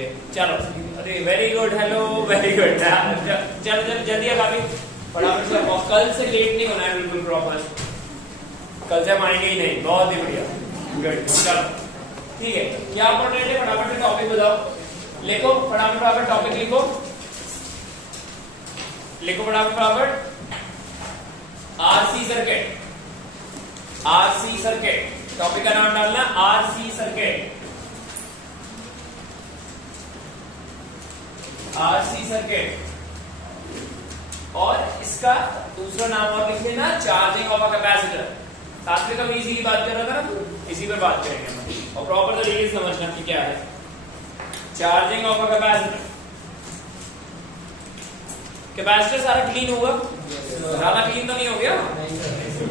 है। चलो अरे very good, hello very good. चलो जल्दी अब अभी फटाफट से, और कल से लेट नहीं होना है बिल्कुल प्रॉपर, कल से हम आएंगे ही नहीं। बहुत ही बढ़िया, गुड। चलो ठीक है, क्या पढ़ रहे थे? फटाफट से टॉपिक बताओ, लिखो फटाफट टॉपिक लिखो, फटाफट। RC circuit, RC circuit, topic का नाम डालना आरसी सर्किट, आरसी सर्किट। और इसका दूसरा नाम और लिख लेना चार्जिंग ऑफ अ कैपेसिटर। साथ में कभी इसी की बात कर रहा था ना, इसी पर बात करेंगे हम, और प्रॉपर तरीके से समझना कि क्या है charging of a capacitor. Capacitor सारा क्लीन होगा? ज्यादा क्लीन तो नहीं हो गया?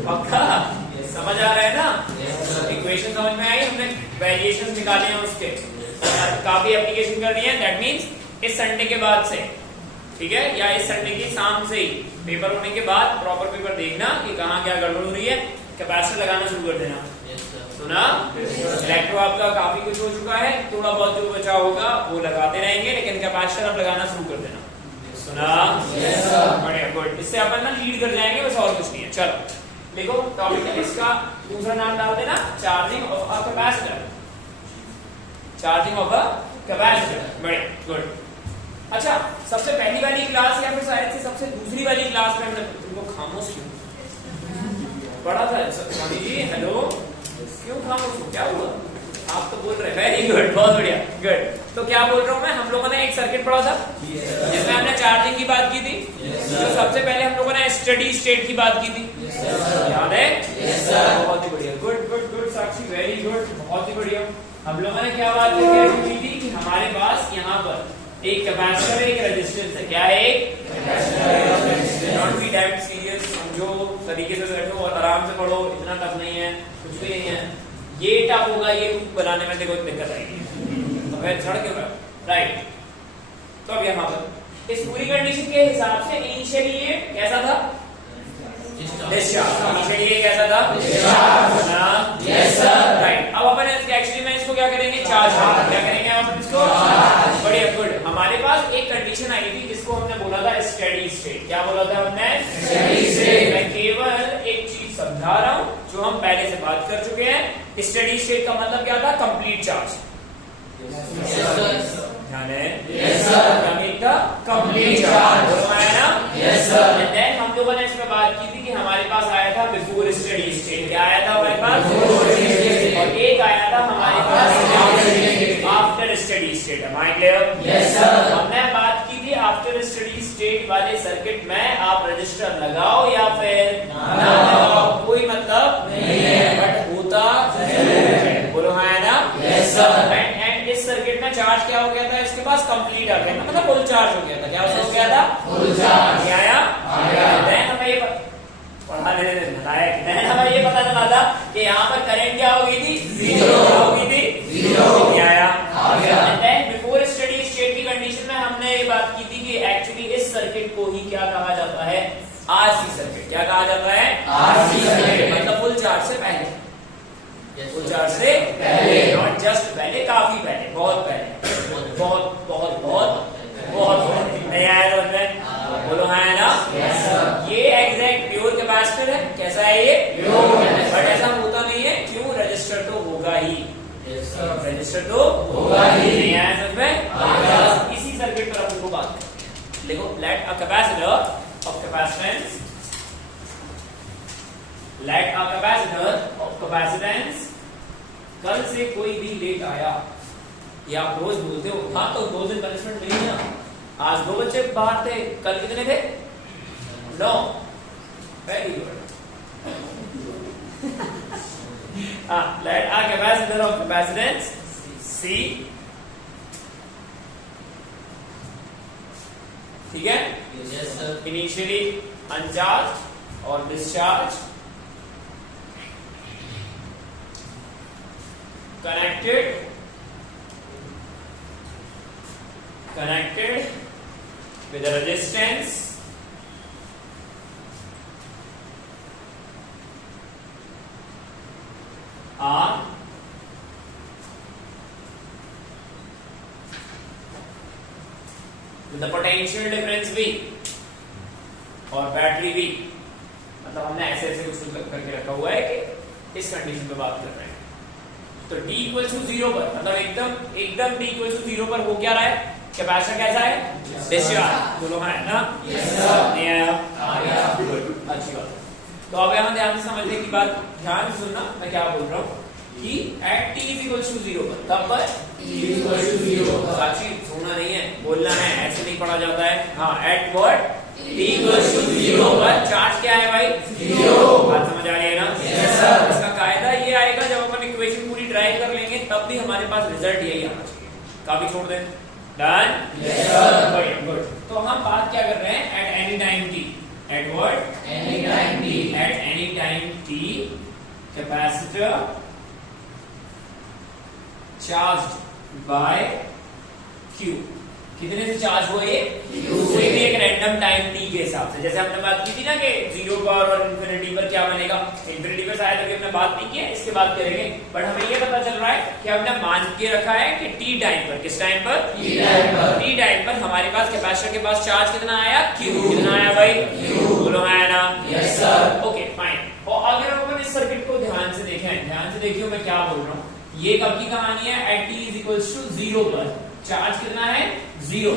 पक्का समझ आ रहा है ना? इक्वेशन समझ में आई? हमने वेरिएशंस निकाले हैं उसके, काफी एप्लीकेशन करनी है। दैट मींस इस संडे के बाद से, ठीक है, या इस संडे की शाम से ही, पेपर होने के बाद प्रॉपर पेपर देखना कि कहाँ क्या गड़बड़ हो रही है, कैपेसिटर लगाना शुरू कर देना। सुना? इलेक्ट्रो आपका काफी कुछ हो चुका है, थोड़ा बहुत जो बचा होगा वो लगाते रहेंगे, लेकिन कैपेसिटर आप लगाना शुरू कर देना। सुना? बढ़िया, गुड। इससे अपन ना लीड कर जाएंगे, बस और कुछ नहीं है। चलो लिखो टॉपिक, इसका दूसरा नाम डाल देना charging of a capacitor, charging of a capacitor. बढ़िया, गुड। अच्छा, सबसे पहली वाली क्लास या फिर शायद से सबसे दूसरी वाली क्लास में हमने तुमको खामोश क्यों पढ़ा था? स्वामी जी हेलो, क्यों खामोश हो, क्या हुआ? आप तो बोल रहे, वेरी गुड, बहुत बढ़िया, गुड। तो क्या बोल रहा हूँ मैं, हम लोगों ने एक सर्किट पढ़ा था जिसमें हमने चार्जिंग की बात की थी। तो सबसे पहले हम लोगों ने स्टडी स्टेट की बात की थी, याद है? बहुत ही बढ़िया, गुड गुड गुड साक्षी, वेरी गुड, बहुत ही बढ़िया। हम लोगों ने क्या बात की थी कि हमारे पास यहाँ पर एक कैपेसिटर, एक रेजिस्टेंस है। क्या है? एक। नॉट बी दैट सीरियस, समझो, तरीके से बैठो और आराम से पढ़ो, इतना टफ नहीं है, कुछ भी नहीं है। ये टफ होगा, ये बनाने में देखो दिक्कत आएगी, तो फिर छड़ के राइट। तो अब यहाँ पर इस पूरी कंडीशन के हिसाब से इनिशियली ये कैसा था? डिस्चार्ज। इनिशियली ये कैसा था? डिस्चार्ज। Yes sir, right. अब अपन एक्चुअली में इसको क्या करेंगे? चार्ज। क्या करेंगे अपन इसको? बढ़िया, गुड। हमारे पास एक कंडीशन आई थी जिसको हमने बोला था स्टेडी स्टेट। क्या बोला था हमने? Steady state. मैं केवल एक चीज समझा रहा हूँ जो हम पहले से बात कर चुके हैं। स्टेडी स्टेट का मतलब क्या था? Complete charge. ध्यान है? Yes sir. कंप्लीट चार्ज है ना? Yes sir. एंड देन हम लोगों ने इस पे बात की थी कि हमारे पास आया था बिफोर स्टेडी स्टेट। क्या आया था हमारे पास? और एक आया था हमारे पास after steady state. Am I clear? Yes sir. हमने बात की थी आफ्टर स्टेडी स्टेट वाले सर्किट में आप रजिस्टर लगाओ या फिर ना लगाओ, कोई मतलब नहीं है, बट होता बोलो है ना? Yes sir. एंड इस सर्किट में चार्ज क्या हो गया था? इसके पास कंप्लीट आ गया था, मतलब फुल चार्ज हो गया था। क्या हो गया था? Full charge. नहीं आया? देन हमें ये पढ़ा देन हमें ये पता चला था कि यहाँ पर करंट क्या हो गई थी? जीरो हो गई थी, जीरो। नहीं आया? आ गया। देन बिफोर स्टेडी स्टेट की कंडीशन में हमने ये बात की थी कि एक्चुअली इस सर्किट को ही क्या कहा जाता है? RC circuit. क्या कहा जाता है? आरसी सर्किट, मतलब फुल चार्ज से पहले, फुल चार्ज से पहले, नॉट जस्ट पहले, काफी पहले, बहुत पहले, बहुत बहुत बहुत बहुत नहीं आया तो बोलो है ना? ये एग्जैक्ट प्योर कैपेसिटर है। कैसा है ये? प्योर। बट ऐसा होता नहीं है, क्यों? रजिस्टर तो होगा ही, रजिस्टर तो होगा ही। नहीं आया समझ में? इसी सर्किट पर अपन को बात करें। देखो, let a capacitor of capacitance, let a capacitor of capacitance. कल से कोई भी लेट आया, या आप रोज बोलते हो हाँ तो 2 दिन पनिशमेंट मिली ना, आज 2 बच्चे बाहर थे, कल कितने थे? 9। Very good. Let a capacitor of capacitance C, ठीक है? Yes sir. इनिशियली अनचार्ज और discharge, connected with a resistance R with the potential difference V और बैटरी V, मतलब हमने ऐसे ऐसे कुछ करके रखा हुआ है कि इस कंडीशन पे बात कर रहे हैं। तो D इक्वल टू 0 पर, मतलब एकदम D इक्वल टू 0 पर हो क्या रहा है, कैपेसिटर कैसा है, डिस्चार्ज। बोलो हाँ ना, यस सर, नहीं आया, आ गया, गुड, अच्छी बात। तो अब यहाँ ध्यान से समझने की बात, ध्यान से सुनना मैं क्या बोल रहा हूँ कि at t is equal to 0 पर, तब पर t इज इक्वल टू 0 पर, साक्षी सुनना नहीं है, बोलना है, ऐसे नहीं पढ़ा जाता है। हाँ, at what t equal to 0 पर चार्ज क्या है भाई, 0। बात समझ आ रही है ना, यस सर। इसका कायदा ये आएगा जब अपन इक्वेशन पूरी ड्राइव कर लेंगे तब भी हमारे पास रिजल्ट यही आना चाहिए। काफी छोड़ दें, डन, यस सर, गुड। तो हम बात क्या कर रहे हैं, at any time t, at what, any time t, at any time t capacitor charged bye Q, कितने से चार्ज हुआ ये, कोई भी एक रैंडम टाइम t के हिसाब से। जैसे हमने बात की थी ना कि 0 पर और इंफिनिटी पर क्या बनेगा, इंफिनिटी पर शायद अभी हमने बात नहीं की है, इसके बाद करेंगे। बट हमें ये पता चल रहा है कि हमने मान के रखा है कि t टाइम पर, किस टाइम पर, t टाइम पर हमारे पास कैपेसिटर के पास चार्ज कितना आया, Q, कितना आया भाई, Q, बोलो आया ना, यस सर, ओके फाइन। और अगर अपन इस सर्किट को ध्यान से देखें, ध्यान से देखियो मैं क्या बोल रहा हूँ, ये कब की कहानी है, at t is equal to 0 पर चार्ज कितना है, 0,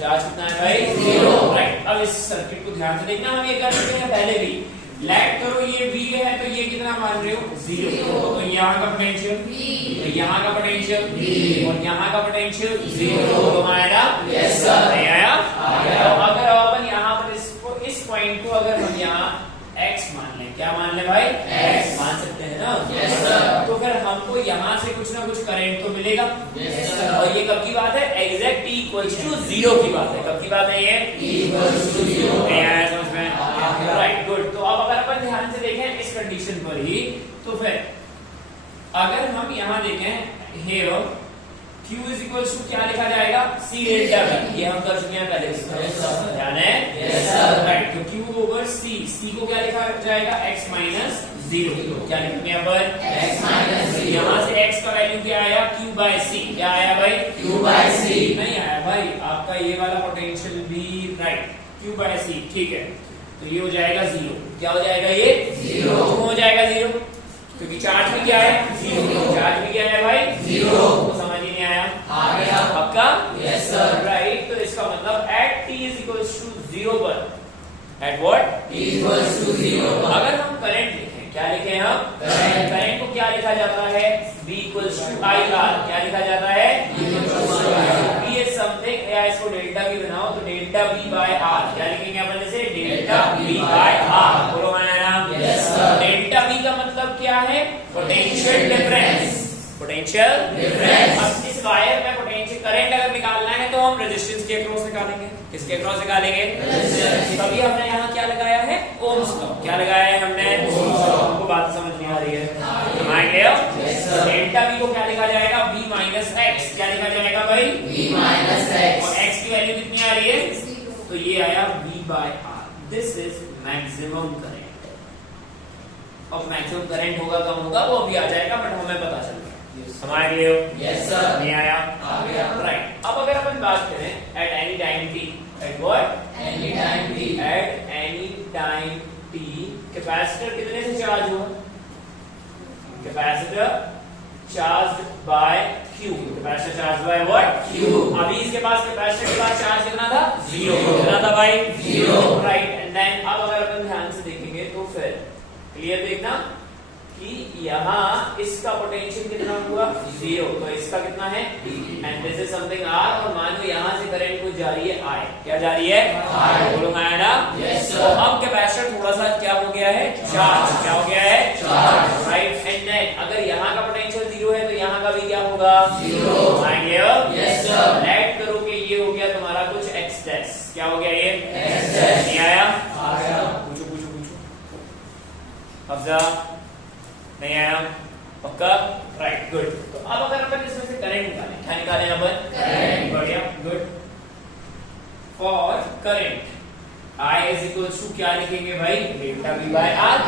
चार्ज कितना है भाई, 0, राइट। अब इस सर्किट को ध्यान से देखना, हम ये कर चुके हैं पहले भी, लेट करो ये V है तो ये कितना मान रहे हो, 0, तो यहाँ का पोटेंशियल V, तो यहाँ का पोटेंशियल V और यहाँ का पोटेंशियल 0, तो आया, यस सर, नहीं आया, आ गया। तो अगर अपन यहाँ पर इसको, इस पॉइंट को अगर हम यहाँ x मान लें, क्या मान लें भाई, x मान सकते हैं ना, यस सर। तो फिर हमको यहाँ से कुछ ना कुछ करंट तो मिलेगा, यस सर। और ये कब की बात है, एग्जैक्ट t इक्वल्स टू 0 की बात है। कब की बात है ये, t इक्वल्स टू 0, आया समझ में, राइट, गुड। तो अब अगर अपन ध्यान से देखें इस कंडीशन पर ही, तो फिर अगर हम यहाँ देखें here Q is equal to क्या लिखा जाएगा, C डेल्टा V, ये हम कर चुके हैं पहले, ध्यान है, यस सर, राइट। तो Q ओवर C, C को क्या लिखा जाएगा, x माइनस 0, क्या लिखेंगे अपन, x माइनस 0। यहाँ से x का वैल्यू क्या आया, Q बाय C, क्या आया भाई, Q बाय C, नहीं आया भाई आपका ये वाला पोटेंशियल भी, राइट, Q बाय C, ठीक है। तो ये हो जाएगा 0, क्या हो जाएगा ये, 0, क्यों हो जाएगा 0, क्योंकि चार्ज भी क्या है, 0, चार्ज भी क्या है भाई, 0, तो समझ ही नहीं आया, आ गया, पक्का, यस सर, राइट। तो इसका मतलब at t is equal to 0 पर, at what, t equal to 0 पर अगर हम करंट लिखें, क्या लिखें हम, करंट को क्या लिखा जाता है, v इक्वल टू IR, क्या लिखा जाता है, v इज समथिंग, या इसको डेल्टा v बनाओ तो डेल्टा v बाय r, क्या लिखेंगे अपन जैसे, डेल्टा v बाय r, बोलो हमारा नाम, यस सर। डेल्टा v का मतलब क्या है, पोटेंशियल डिफरेंस, पोटेंशियल डिफरेंस। अब इस वायर में पोटेंशियल करंट अगर निकालना है तो हम रेजिस्टेंस के अक्रॉस निकालेंगे, किसके अक्रॉस निकालेंगे, रेजिस्टेंस। तभी हमने यहाँ क्या लगाया है, ओम्स लॉ, क्या लगाया है हमने, ओम्स लॉ। हमको बात समझ नहीं आ रही है, डेल्टा v को क्या लिखा जाएगा, v माइनस x, क्या लिखा जाएगा भाई, v माइनस x, और x की वैल्यू कितनी आ रही है, तो ये आया v by r, this is maximum current. अब मैक्सिमम करंट होगा कम होगा वो अभी आ जाएगा, बट हमें पता चल रहा है, हमारे लिए, यस सर, नहीं आया, आ गया, राइट। अब अगर अपन बात करें at any time t, at what, any time t, at any time t capacitor कितने से चार्ज हुआ, capacitor charged bye Q, capacitor charge by what, Q। अभी इसके पास कैपेसिटर के पास चार्ज कितना था, 0, कितना था भाई, 0, राइट। एंड देन अब अगर अपन ध्यान से देखेंगे तो फिर क्लियर देखना कि यहाँ इसका पोटेंशियल कितना हुआ, 0, तो इसका कितना है, and this is something R, और मान लो यहाँ से करंट कुछ जा रही है I, क्या जा रही है, I, बोलो ना, यस सर। तो अब कैपेसिटर थोड़ा सा क्या हो गया है, चार्ज, क्या हो गया है, चार्ज, राइट। एंड देन अगर यहाँ का पोटेंशियल 0 है तो यहाँ का भी क्या होगा, 0, आएंगे, यस सर। लेट करो कि ये हो गया तुम्हारा कुछ x डैश, क्या हो गया ये, x डैश, नहीं आया, आ गया, पूछो पूछो पूछो, अफजा, नहीं आया, पक्का, राइट, गुड। तो अब अगर अपन इसमें से करंट निकालें, क्या निकालें अपन, करंट, बढ़िया, good. For current I is equal to क्या लिखेंगे भाई, डेल्टा V बाय R,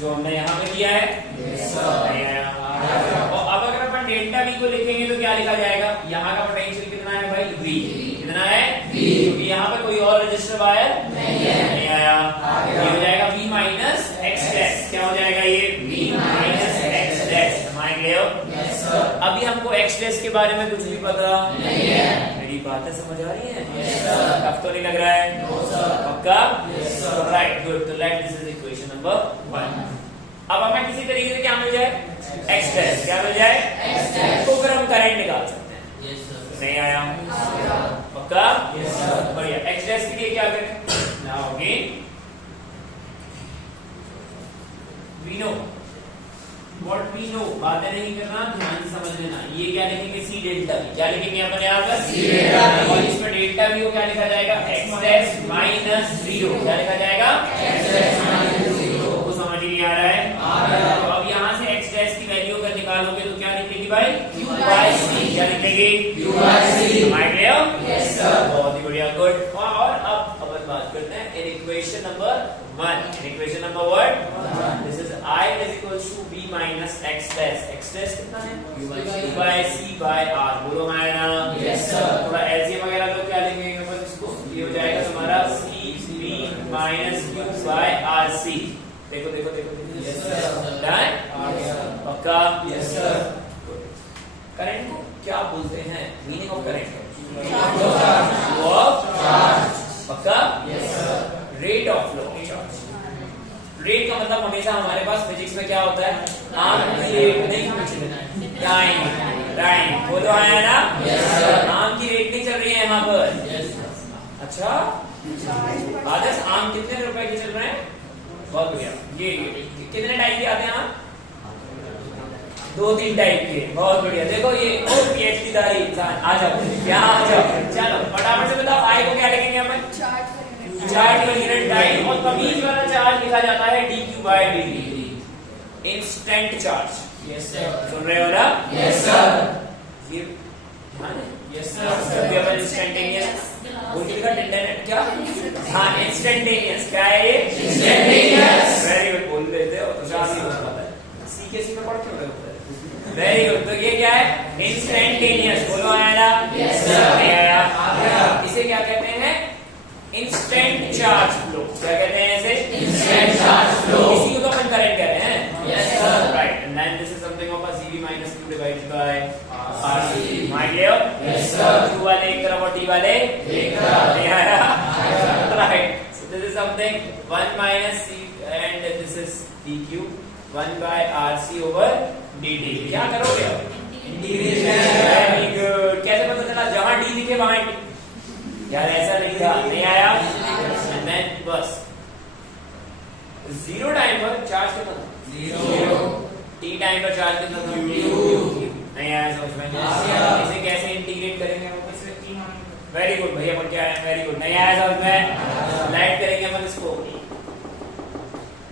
जो हमने यहाँ पे किया है, यस सर, नहीं आया, और अब अगर अपन डेल्टा V को लिखेंगे तो क्या लिखा जाएगा, यहाँ का पोटेंशियल कितना है भाई, V, कितना है, V, हो जाएगा ये v माइनस x डैश। मान लियो यस सर। अभी हमको x डैश के बारे में कुछ भी पता नहीं है। मेरी बातें समझ आ रही हैं? Yes sir. टफ तो नहीं लग रहा है? No sir. पक्का? Yes sir. Right, good. तो let this is equation number 1। अब हमें किसी तरीके से क्या मिल जाए? x dash. क्या मिल जाए? x dash. तो फिर हम करंट निकाल सकते हैं। Yes sir. नहीं आया? पक्का? Yes sir. बढ़िया। x डैश के लिए क्या करें? Now again we know what we know। बातें नहीं करना, ध्यान से समझ लेना। ये क्या लिखेंगे? c delta v। क्या लिखेंगे अपन यहाँ पर? c delta v। और इसमें डेल्टा v को क्या लिखा जाएगा? x dash minus 0। क्या लिखा जाएगा? x dash minus 0। को समझ नहीं आ रहा है? आ रहा है। तो अब यहाँ से x डैश की वैल्यू अगर निकालोगे तो क्या निकलेगी भाई? q by c। क्या निकलेगी? q by c। समझ गए हो? Yes sir. बहुत ही बढ़िया, गुड। और अब अपन बात करते हैं in equation number 1। Equation number 1, this is I is equals to b minus x dash। x dash कितना है? q by c by r। बोलो मायना? Yes sir. थोड़ा एलसीएम वगैरह तो क्या लेंगे अपन इसको? ये हो जाएगा तुम्हारा c b minus q by r c। देखो देखो देखो। Yes sir. डन? पक्का? Yes sir. करंट को क्या बोलते हैं? Meaning of current flow of charge. पक्का? Yes sir. Rate of flow of charge. Rate का मतलब हमेशा हमारे पास फिजिक्स में क्या होता है? आर्म की रेट नहीं, टाइम। टाइम बोलो आया ना? Yes sir. आर्म की रेट नहीं चल रही है यहाँ पर। Yes sir. अच्छा, आदर्श आम कितने रुपए के चल रहे हैं? बहुत बढ़िया। ये कितने टाइप के आते हैं आम? 2-3 टाइप के। बहुत बढ़िया। देखो ये पीएचडी दारी इंसान। आ जाओ यहाँ आ जाओ। चलो फटाफट से बताओ, आई को क्या लिखेंगे हमें? चार्ज का यूनिट टाइम। और कमीज वाला चार्ज लिखा जाता है dq by dt। Instant charge. Yes sir. सुन रहे हो ना? Yes sir. ये ध्यान है? Yes sir. जब अपन इंस्टेंटेनियस बोल के लिखा टेंडेंट क्या? हाँ, इंस्टेंटेनियस। क्या है ये? इंस्टेंटेनियस। Very good. बोल लेते हो तो शायद नहीं बोल पाता है। सीकेसी में पढ़ क्यों रहे हो? Very good. तो ये क्या है? इंस्टेंटेनियस। बोलो आया ना? Yes sir. नहीं आया? इसे क्या कहते हैं? Instant charge flow. क्या कहते हैं इसे? Instant charge flow. इसी को तो अपन करंट कह रहे हैं। Yes sir. Right. And then this is something of cv minus q divided by rc। मान लियो? Yes sir. q वाले एक तरफ और t वाले एक तरफ। नहीं आया? Right. So this is something 1 minus c and this is dq 1 by rc over dt। क्या करोगे अब? इंटीग्रेशन। Very good. कैसे पता चला? जहां d दिखे वहां यार ऐसा नहीं था। नहीं आया? एंड देन बस 0 टाइम पर चार्ज कितना था? 0। t टाइम पर चार्ज कितना था? नहीं आया समझ में? इसे कैसे इंटीग्रेट करेंगे हम? वेरी गुड भैया, पर क्या है? Very good. नहीं आया समझ में? लाइट करेंगे अपन इसको।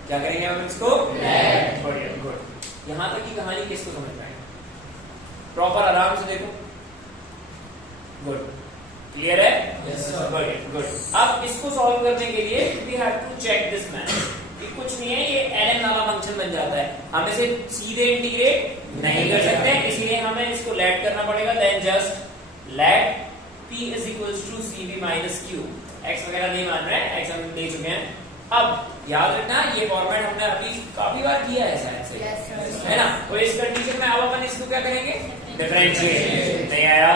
क्या करेंगे हम इसको? लाइट। बढ़िया, गुड। यहां तक की कहानी किसको समझ में आई? प्रॉपर आराम से देखो। गुड। क्लियर है? Yes sir. गुड। अब इसको सॉल्व करने के लिए we have to check this man. ये कुछ नहीं है, ये ln वाला फंक्शन बन जाता है। हम इसे सीधे इंटीग्रेट नहीं कर सकते, इसलिए हमें इसको लेट करना पड़ेगा। Then just let p is equals to cv minus q। x वगैरह नहीं मान रहे हैं, x हम ले चुके हैं। अब याद रखना, ये फॉर्मेट हमने अभी काफी बार किया है शायद से, है ना? तो इस कंडीशन में अब अपन इसको क्या करेंगे? डिफरेंशिएट। नहीं आया?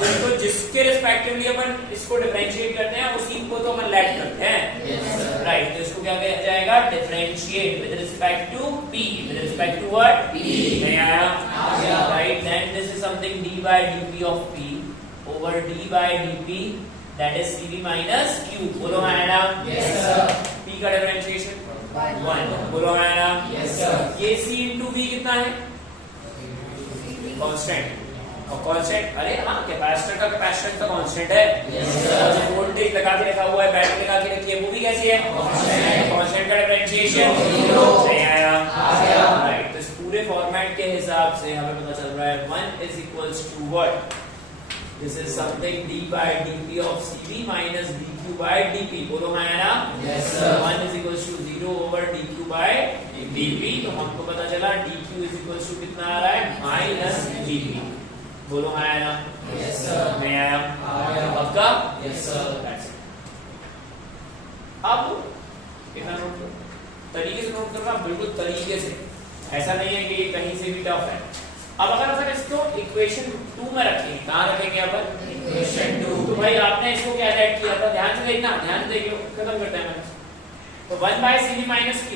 तो जिसके रिस्पेक्टिवली अपन इसको डिफरेंशिएट करते हैं उसी को तो अपन लेट करते हैं। राइट। तो इसको क्या कहा जाएगा? Differentiate with respect to p। With respect to what? p। नहीं आया? Right. Then this is something d by dp of p over d by dp that is cv minus q। बोलो है ना? Yes sir. p का differentiation 1। बोलो है ना? Yes sir. ये c into v कितना है? कांस्टेंट। और कांस्टेंट, अरे हाँ, कैपेसिटर का कैपेसिटेंस तो कांस्टेंट है। Yes sir. जो वोल्टेज लगा के रखा हुआ है, बैटरी लगा के रखी है, वो भी कैसी है? कांस्टेंट। कांस्टेंट का डिफरेंशिएशन 0। नहीं आया? राइट। तो इस पूरे फॉर्मेट के हिसाब से हमें पता चल रहा है 1 is equals to what? This is something d by dp of cv minus dq by dp। बोलो है ना? Yes sir. 1 is equals to 0 over dq by dp। तो हमको पता चला dq is equals to कितना आ रहा है? Minus dp। बोलो है ना? Yes sir. नहीं आया? पक्का? Yes sir. अब कितना नोट करो? तरीके से नोट करना सा बिल्कुल तरीके से, ऐसा नहीं है कि ये कहीं से भी टफ है। अब अगर अपन इसको इक्वेशन 2 में रखेंगे, कहाँ रखेंगे अपन? इक्वेशन 2। तो भाई आपने इसको क्या ऐड किया था, ध्यान से देखना, ध्यान से देखिए, खत्म करते हैं। तो 1/cv minus q,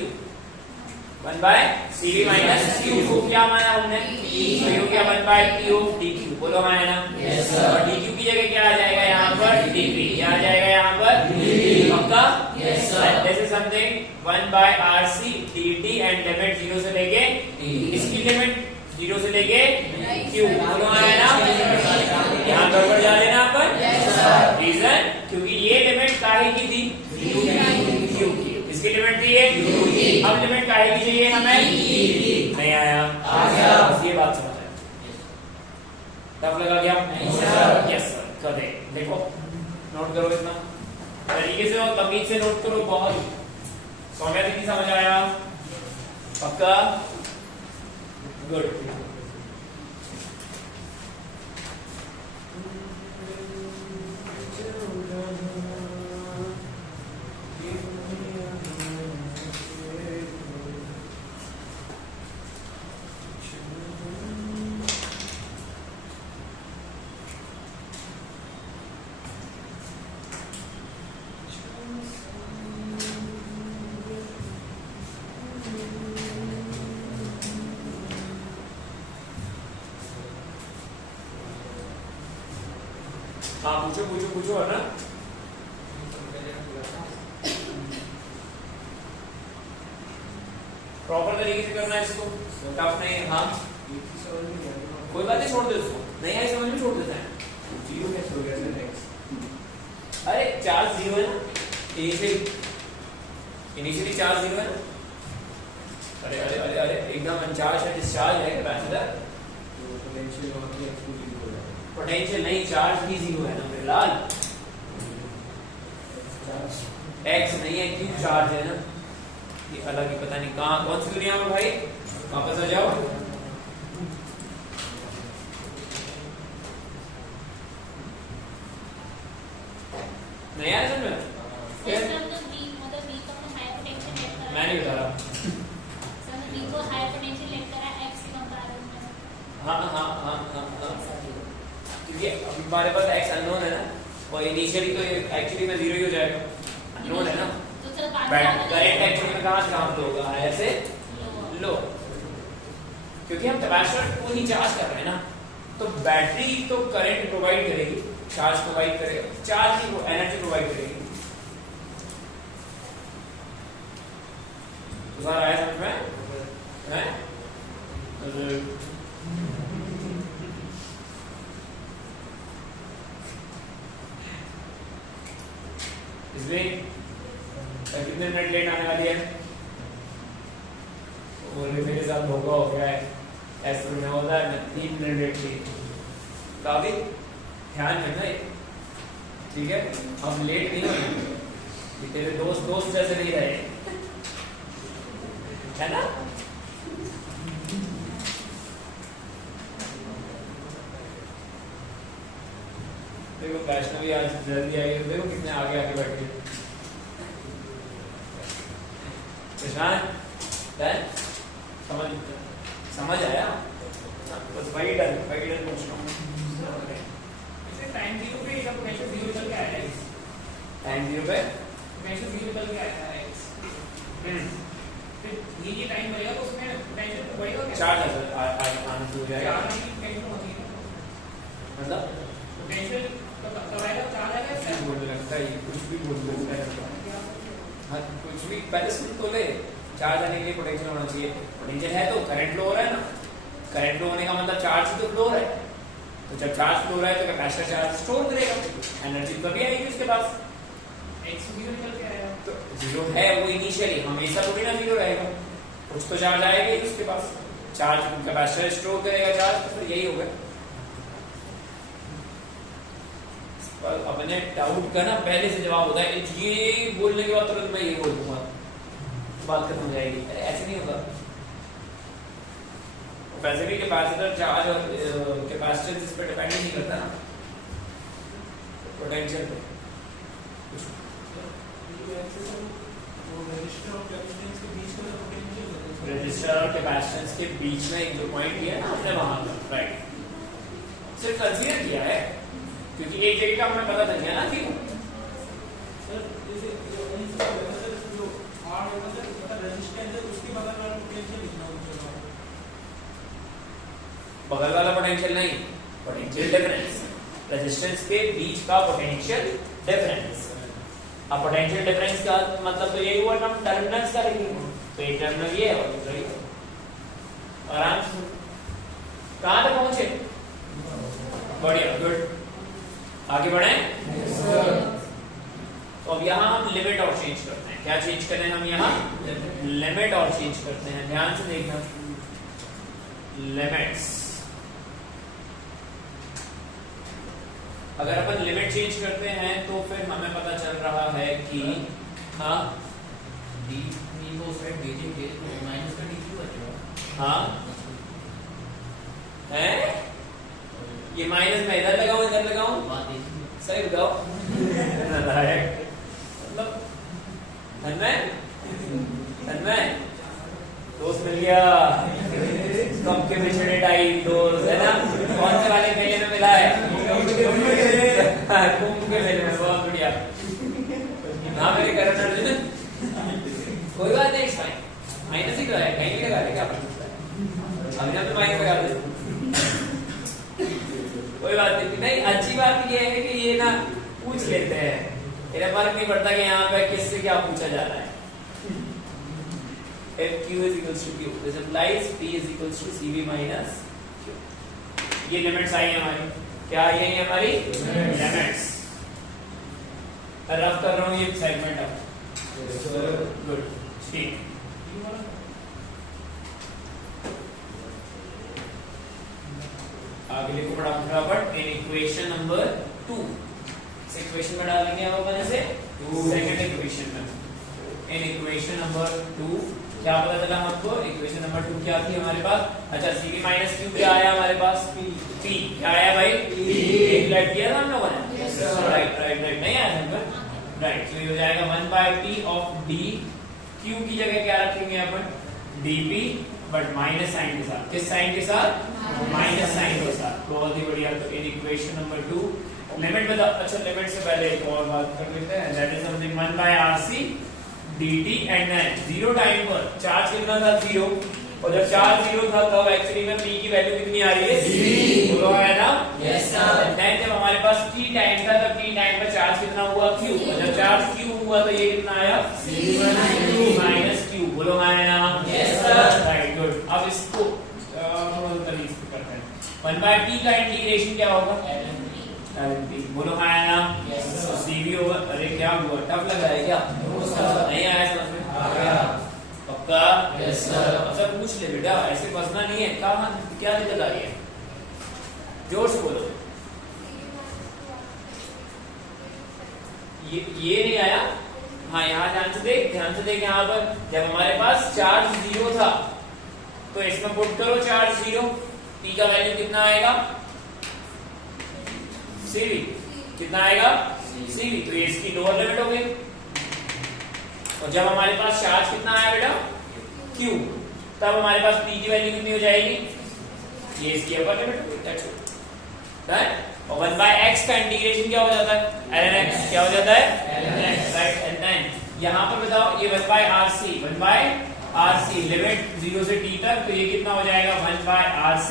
1/cv minus q को क्या माना हमने? तो ये हो गया 1/q dq। बोलो हाँ है ना? Yes sir. और dq की जगह क्या आ जाएगा यहाँ पर? dt। क्या आ जाएगा यहाँ पर? dt। पक्का? Yes sir. This is something 1/rc dt and limit 0 से लेके, इसकी लिमिट 0 से लेके q। बोलो हाँ है ना? यहाँ गड़बड़ जा रहे ना अपन? Yes sir. रीजन क्योंकि ये लिमिट काहे की थी? q की। इसकी लिमिट थी ये q की। अब लिमिट काहे की चाहिए हमें? नहीं आया? आ गया। बस ये बात समझ आए। टफ लगा क्या? नहीं सर। Yes sir. कर दे। देखो नोट करो, इतना तरीके से और तमीज से नोट करो। बहुत सौम्या दीदी समझ आया? पक्का? गुड। हाँ पूछो पूछो पूछो, है ना? प्रॉपर तरीके से करना है इसको, टफ नहीं है। हाँ कोई बात नहीं, छोड़ दे उसको, नहीं आई समझ में छोड़ देते हैं। 0 कैसे हो गया सर? x अरे चार्ज 0 है ना, इनिशियली चार्ज 0 है ना। अरे अरे अरे अरे एकदम अनचार्ज है, डिस्चार्ज है कैपेसिटर। पोटेंशियल नहीं, चार्ज ही 0 है ना मेरे लाल। x नहीं है, क्यों चार्ज है ना, ये अलग ही पता नहीं कहाँ, कौन सी दुनिया में भाई। वापस आ जाओ। नहीं आया समझ में? मैं नहीं बता रहा। हाँ हाँ हाँ हाँ हाँ, क्योंकि अभी हमारे पास x अननोन है ना, और इनिशियली तो एक्चुअली में 0 ही हो जाएगा, अननोन है ना। करंट एक्चुअली में कहाँ से कहाँ फ्लो होगा? हायर से लो, क्योंकि हम कैपेसिटर को ही चार्ज कर रहे हैं ना। तो बैटरी तो करंट प्रोवाइड करेगी, चार्ज प्रोवाइड करेगा, चार्ज की एनर्जी प्रोवाइड करेगी। तो सर आया समझ में? हैं? इसमें कितने मिनट लेट आने वाली है? बोले मेरे साथ धोखा हो गया है, ऐसा में होता है, मैं 3 मिनट लेट थी। काफी ध्यान रखना, ठीक है? हम लेट नहीं हुए, तेरे दोस्त जैसे नहीं रहे, है ना? देखो वैष्णवी आज जल्दी आई, देखो कितने आगे आगे बैठे। समझ आया? बस वही डर पूछ रहा हूँ। टाइम 0 पे इसका पोटेंशियल 0 निकल के आया है। टाइम 0 पे पोटेंशियल 0 निकल के आया है। फिर ये टाइम बढ़ेगा तो उसमें पोटेंशियल बढ़ेगा क्या? चार्ज आना शुरू हो जाएगा। मतलब पोटेंशियल कब आएगा? चार्ज आएगा। क्या बोलने लगता है, कुछ भी बोल सकता है। हाँ कुछ भी, पहले से तो ले, चार्ज आने के लिए पोटेंशियल होना चाहिए। पोटेंशियल है तो करंट फ्लो हो रहा है ना, करंट फ्लो होने का मतलब चार्ज तो फ्लो हो रहा है। तो जब चार्ज फ्लो हो रहा है तो कैपेसिटर चार्ज स्टोर करेगा, एनर्जी कभी आएगी उसके पास। x 0 निकल के आएगा तो 0 है वो इनिशियली, हमेशा थोड़ी ना 0 रहेगा, कुछ तो चार्ज आएगा ही उसके पास, चार्ज कैपेसिटर स्टोर करेगा चार्ज, तो फिर यही होगा। पर अपने डाउट का ना पहले से जवाब होता है, ये बोलने के बाद तुरंत मैं ये बोल दूंगा, बात खत्म हो जाएगी। ऐसे नहीं होगा। वैसे भी कैपेसिटर चार्ज और कैपेसिटेंस इस पे डिपेंड नहीं करता ना, पोटेंशियल पे। रजिस्टर और कैपेसिटेंस के बीच में एक जो पॉइंट दिया ना हमने वहां पर, राइट, सिर्फ कंसीडर किया है क्योंकि एक जगह का हमें पता चल गया ना कि बगल वाला पोटेंशियल नहीं, पोटेंशियल डिफरेंस, रेजिस्टेंस के बीच का पोटेंशियल डिफरेंस। अब पोटेंशियल डिफरेंस का मतलब तो यही हुआ ना, टर्मिनल्स का लिखेंगे, तो एक टर्मिनल ये है और दूसरा ये। आराम से कहां तक पहुंचे? बढ़िया, गुड, आगे बढ़े। तो अब यहाँ हम लिमिट और चेंज करते हैं। क्या चेंज करें हम यहाँ? लिमिट और चेंज करते हैं। ध्यान से देखना, लिमिट्स। अगर अपन लिमिट चेंज करते हैं तो फिर हमें पता चल रहा है कि हाँ डी को साइड भेजेंगे तो माइनस का डी क्यों बचेगा? हाँ है, ये माइनस में इधर लगाऊं इधर लगाऊं? सही बताओ। मतलब धनमय दोस्त मिल गया, कम के बिछड़े टाइप दोस्त है ना। कौन से वाले मेले में मिला है? कुंभ के मेले में। बहुत बढ़िया। हाँ मेरे करण अर्जुन, कोई बात नहीं, माइनस ही तो है, कहीं भी लगा ले, क्या हमने तो माइनस लगा दे, कोई बात नहीं। अच्छी बात ये है कि ये ना पूछ लेते हैं, इन्हें फर्क नहीं पड़ता कि यहाँ पे किससे क्या पूछा जा रहा है। If Q is equals to Q, this implies P is equals to CV minus Q. ये लिमिट्स आई है हमारी, क्या आई है हमारी लिमिट्स। रफ कर रहा हूँ ये सेगमेंट अब, गुड, ठीक। आगे लिखो फटाफट, इन इक्वेशन नंबर 2, इस इक्वेशन में डालेंगे हम अपन इसे सेकंड इक्वेशन में। इन इक्वेशन नंबर 2 क्या पता चला हमको? इक्वेशन नंबर 2 क्या थी हमारे पास? अच्छा, CV माइनस Q क्या आया हमारे पास? P क्या आया भाई? एक लाइट दिया था हम लोगों ने, राइट राइट राइट, नहीं आया था राइट। तो ये हो जाएगा 1/T ऑफ D, Q की जगह क्या रखेंगे अपन? DP, बट माइनस साइन के साथ। किस साइन के साथ? माइनस साइन के साथ। बहुत ही बढ़िया। तो इन इक्वेशन नंबर 2 लिमिट बता। अच्छा, लिमिट से पहले एक और बात कर लेते हैं, that is something 1/RC dt and then 0 time पर चार्ज कितना था? 0। और जब चार्ज 0 था तब एक्चुअली में P की वैल्यू कितनी आ रही है? 0 बोलो है ना? Yes sir. देन जब हमारे पास T टाइम था तब T टाइम पर चार्ज कितना हुआ? Q। और जब चार्ज Q हुआ तो ये कितना आया? C माइनस Q बोलो है ना? Yes sir. Right, good. अब इसको करते हैं। 1/T का इंटीग्रेशन क्या होगा? LNP बोलो है ना? Yes sir. CV ओवर, अरे क्या हुआ, टफ लग रहा है क्या? नहीं आया समझ में? आ गया पक्का? Yes sir. अच्छा पूछ ले बेटा, ऐसे फंसना नहीं है। क्या दिक्कत आ रही है? जोर से बोलो। ये नहीं आया? हाँ, यहाँ ध्यान से देख यहाँ पर जब हमारे पास चार्ज 0 था तो इसमें पुट करो चार्ज 0, P का वैल्यू कितना आएगा? CV कितना आएगा? CV। तो ये इसकी लोअर लिमिट हो गई। और जब हमारे पास चार्ज कितना आया बेटा? Q, तब हमारे पास P की वैल्यू कितनी हो जाएगी? ये इसकी अपर लिमिट हो गई। और 1/x का इंटीग्रेशन क्या हो जाता है? ln x क्या हो जाता है? ln x, right. And then यहाँ पर बताओ ये 1/RC लिमिट 0 से t तक, तो ये कितना हो जाएगा? 1/RC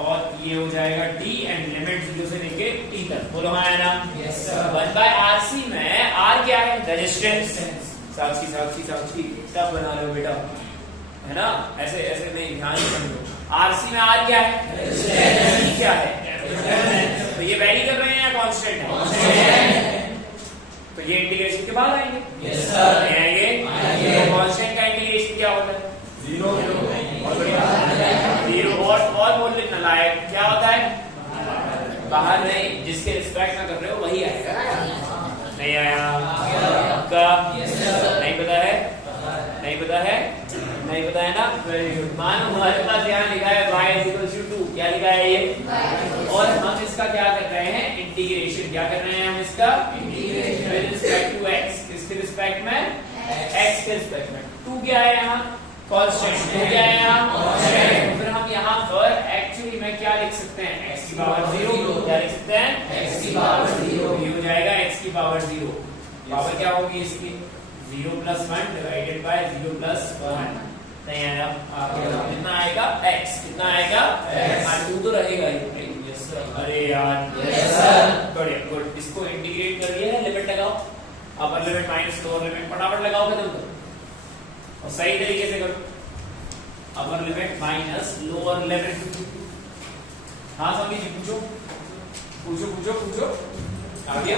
और ये हो जाएगा t एंड लिमिट 0 से लेके t तक। बोलो हाँ है ना? Yes sir. 1/RC में R क्या है? रेजिस्टेंस। साक्षी सब बना रहे हो बेटा, है ना? ऐसे नहीं, ध्यान से समझो। RC में R क्या है? रेजिस्टेंस। क्या है? तो ये वैरी कर रहे हैं या कांस्टेंट है? तो ये इंटीग्रेशन के बाद आएंगे। Yes sir. आएंगे। तो कांस्टेंट का इंटीग्रेशन क्या होता है? 0। बहुत बढ़िया, 0। और बोल लिखना लायक क्या होता है? बाहर नहीं, जिसके रिस्पेक्ट में कर रहे हो वही आएगा। नहीं आया? का नहीं पता है? नहीं पता है ना? Very good. मान हमारे पास यहाँ लिखा है y = 2, क्या लिखा है ये? और हम इसका क्या कर रहे हैं? इंटीग्रेशन। क्या कर रहे हैं हम इसका? Integration with respect to x। किसके रिस्पेक्ट में? x के रिस्पेक्ट में। 2 क्या है यहाँ? कांस्टेंट तो क्या है यहाँ फिर हम यहाँ पर एक्चुअली में क्या लिख सकते हैं x की पावर 0 क्या लिख सकते हैं x की पावर 0 ये हो जाएगा x की पावर 0 पावर क्या होगी इसकी 0 + 1 डिवाइडेड बाय 0 + 1 नहीं आया कितना आएगा x कितना आएगा x 2 तो रहेगा ही यस सर अरे यार यस सर बढ़िया गुड इसको इंटीग्रेट कर दिया है लिमिट लगाओ upper limit minus lower limit फटाफट लगाओ खत्म करो और सही तरीके से करो upper limit minus lower limit हाँ स्वामी जी पूछो पूछो पूछो पूछो आ गया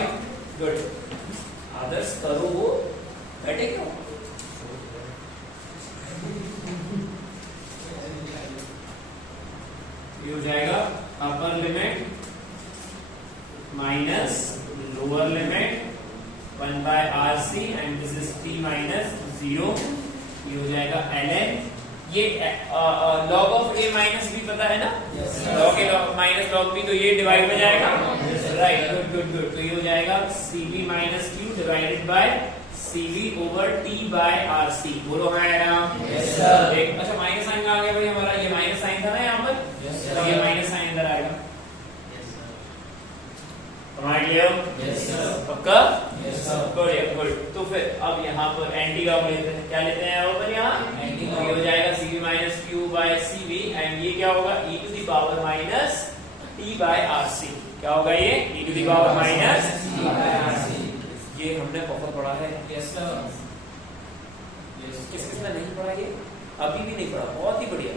गुड आदर्श करो बैठे क्यों ये हो जाएगा upper limit minus lower limit 1/RC and this is t minus 0 ये हो जाएगा ln ये log of a minus b पता है ना log a minus log b तो ये डिवाइड में जाएगा राइट गुड गुड गुड तो ये हो जाएगा cb minus q divided by cv over t by rc बोलो हाँ या यस सर अच्छा माइनस साइन आ गया भाई हमारा ये माइनस साइन था ना यहाँ पर तो ये माइनस साइन अंदर आएगा समझ लियो यस सर पक्का यस सर बढ़िया गुड तो फिर अब यहाँ पर एंटी का लेते हैं क्या लेते हैं यहाँ पर यहाँ एंटी का ये हो जाएगा cv minus q by cv and ये क्या होगा e to the power minus t by rc क्या होगा ये e to the power minus t by rc ये हमने बहुत पढ़ा है यस सर किसने नहीं पढ़ा ये अभी भी नहीं पढ़ा बहुत ही बढ़िया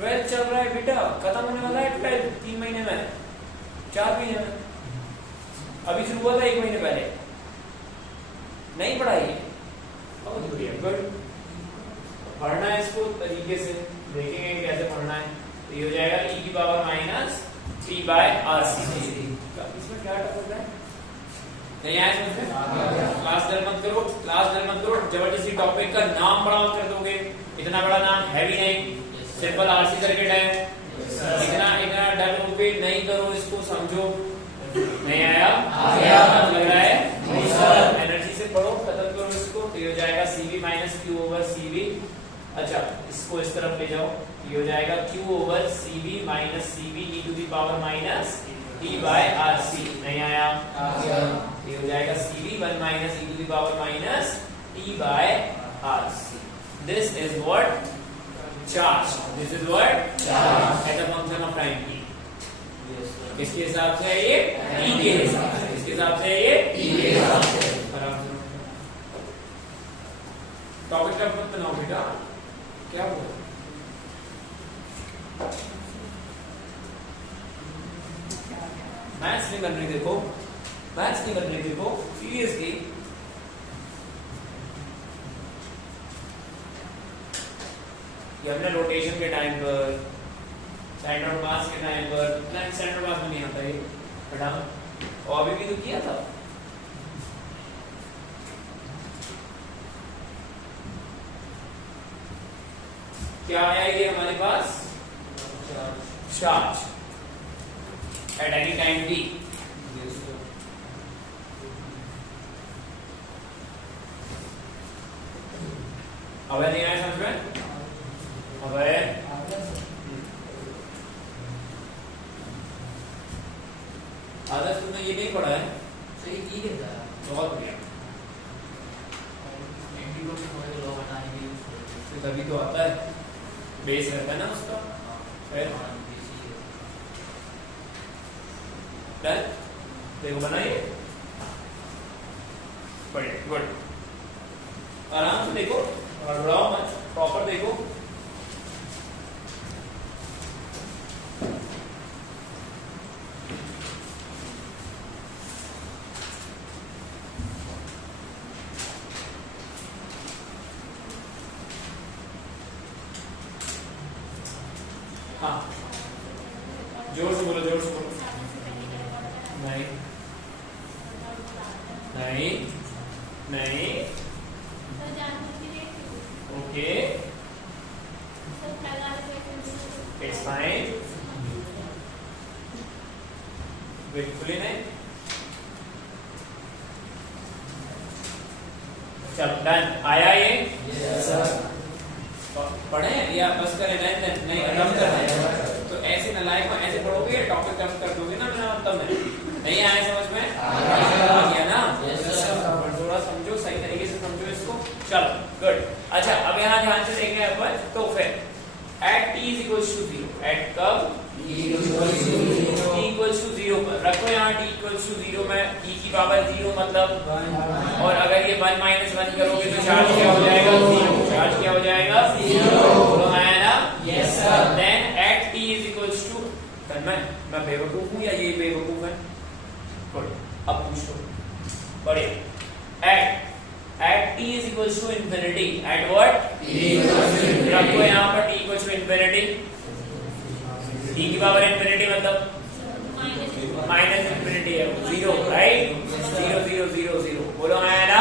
12 चल रहा है बेटा खत्म होने वाला है 12 3 महीने में 4 महीने में अभी शुरू हुआ था 1 महीने पहले नहीं पढ़ा ये बहुत बढ़िया गुड पढ़ना है इसको तरीके से देखेंगे कैसे पढ़ना है तो ये हो जाएगा e की power minus t by rc इसमें क्या टफ होता है नहीं आया समझ में क्लास दर मत करो जबरदस्ती टॉपिक का नाम बड़ा कर दोगे इतना बड़ा नाम हैवी नहीं सिंपल आरसी सर्किट है इतना डर होके नहीं करो इसको समझो नहीं आया लग रहा है नहीं सर एनर्जी से पढ़ो खत्म करो इसको तो ये हो जाएगा cv minus q over cv अच्छा इसको इस तरफ ले जाओ ये हो जाएगा q over cv minus cv e to the power minus t by rc नहीं आया ये हो जाएगा cv 1 minus e to the power minus t by rc this is what charge this is what charge as a function of time t किसके हिसाब से है ये t के हिसाब से किसके हिसाब से है ये t के हिसाब से टॉपिक का मत बनाओ बेटा क्या हुआ मैथ्स नहीं बन रही देखो मैथ्स नहीं बन रही देखो सीरियसली ये हमने रोटेशन के टाइम पर सेंटर ऑफ मास के टाइम पर नहीं सेंटर ऑफ मास में नहीं आता ये बट हम और भी तो किया था क्या आया ये हमारे पास charge at any time t अब नहीं आया समझ में अब आदर्श तुमने ये नहीं पढ़ा है सही की है बहुत बढ़िया तभी तो आता है बेस रहता है ना उसका फिर डन देखो बनाइए बढ़िया गुड आराम से देखो हड़बड़ाओ मत प्रॉपर देखो हाँ जोर से बोलो नहीं नहीं नहीं ओके इट्स फाइन बिल्कुल ही नहीं चलो डन आया ये यस सर पढ़े या बस करें नहीं खत्म कर रहे तो ऐसे नालायक में ऐसे पढ़ोगे या टॉपिक कर दोगे ना बिना मतलब में नहीं आए समझ में आ गया ना थोड़ा समझो सही तरीके से समझो इसको चलो गुड अच्छा अब यहाँ ध्यान से देखें अपन तो फिर at t is equals to 0 at कब t equals to 0 पर रखो यहाँ t equals to 0 में t की पावर 0 मतलब 1 और अगर ये 1 minus 1 करोगे तो चार्ज क्या हो जाएगा 0 चार्ज क्या हो जाएगा 0 बोलो है ना yes sir then at t is equals to मैं बेवकूफ हूँ या ये बेवकूफ है गुड अब पूछ लो बढ़िया at t is equals to infinity at what रखो यहाँ पर t equals to infinity t की पावर infinity मतलब माइनस infinity है 0 राइट 0 0 0 0 बोलो है ना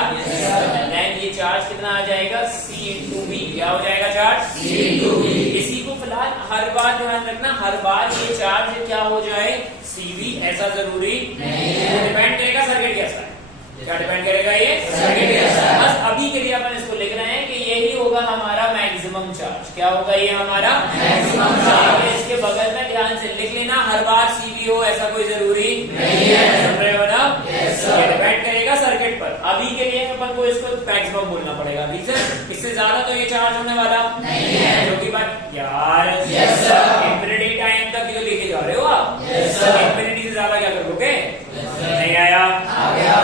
then ये चार्ज कितना आ जाएगा c into v क्या हो जाएगा चार्ज c into v इसी को फिलहाल हर बार ध्यान रखना हर बार ये चार्ज क्या हो जाए cv ऐसा जरूरी नहीं है डिपेंड करेगा सर्किट कैसा है क्या डिपेंड करेगा ये सर्किट कैसा है बस अभी के लिए अपन इसको लिख रहे हैं कि यही होगा हमारा मैक्सिमम चार्ज क्या होगा ये हमारा मैक्सिमम चार्ज इसके बगल में ध्यान से लिख लेना हर बार सीवी हो ऐसा कोई जरूरी नहीं है समझ रहे हो ना ये डिपेंड करेगा सर्किट पर अभी के लिए अपन को इसको मैक्सिमम बोलना पड़ेगा अभी से इससे ज्यादा तो ये चार्ज होने वाला नहीं है जो की बात यार इंफिनिटी टाइम तक जो लेके जा रहे हो आप इंफिनिटी से ज्यादा क्या करोगे नहीं आया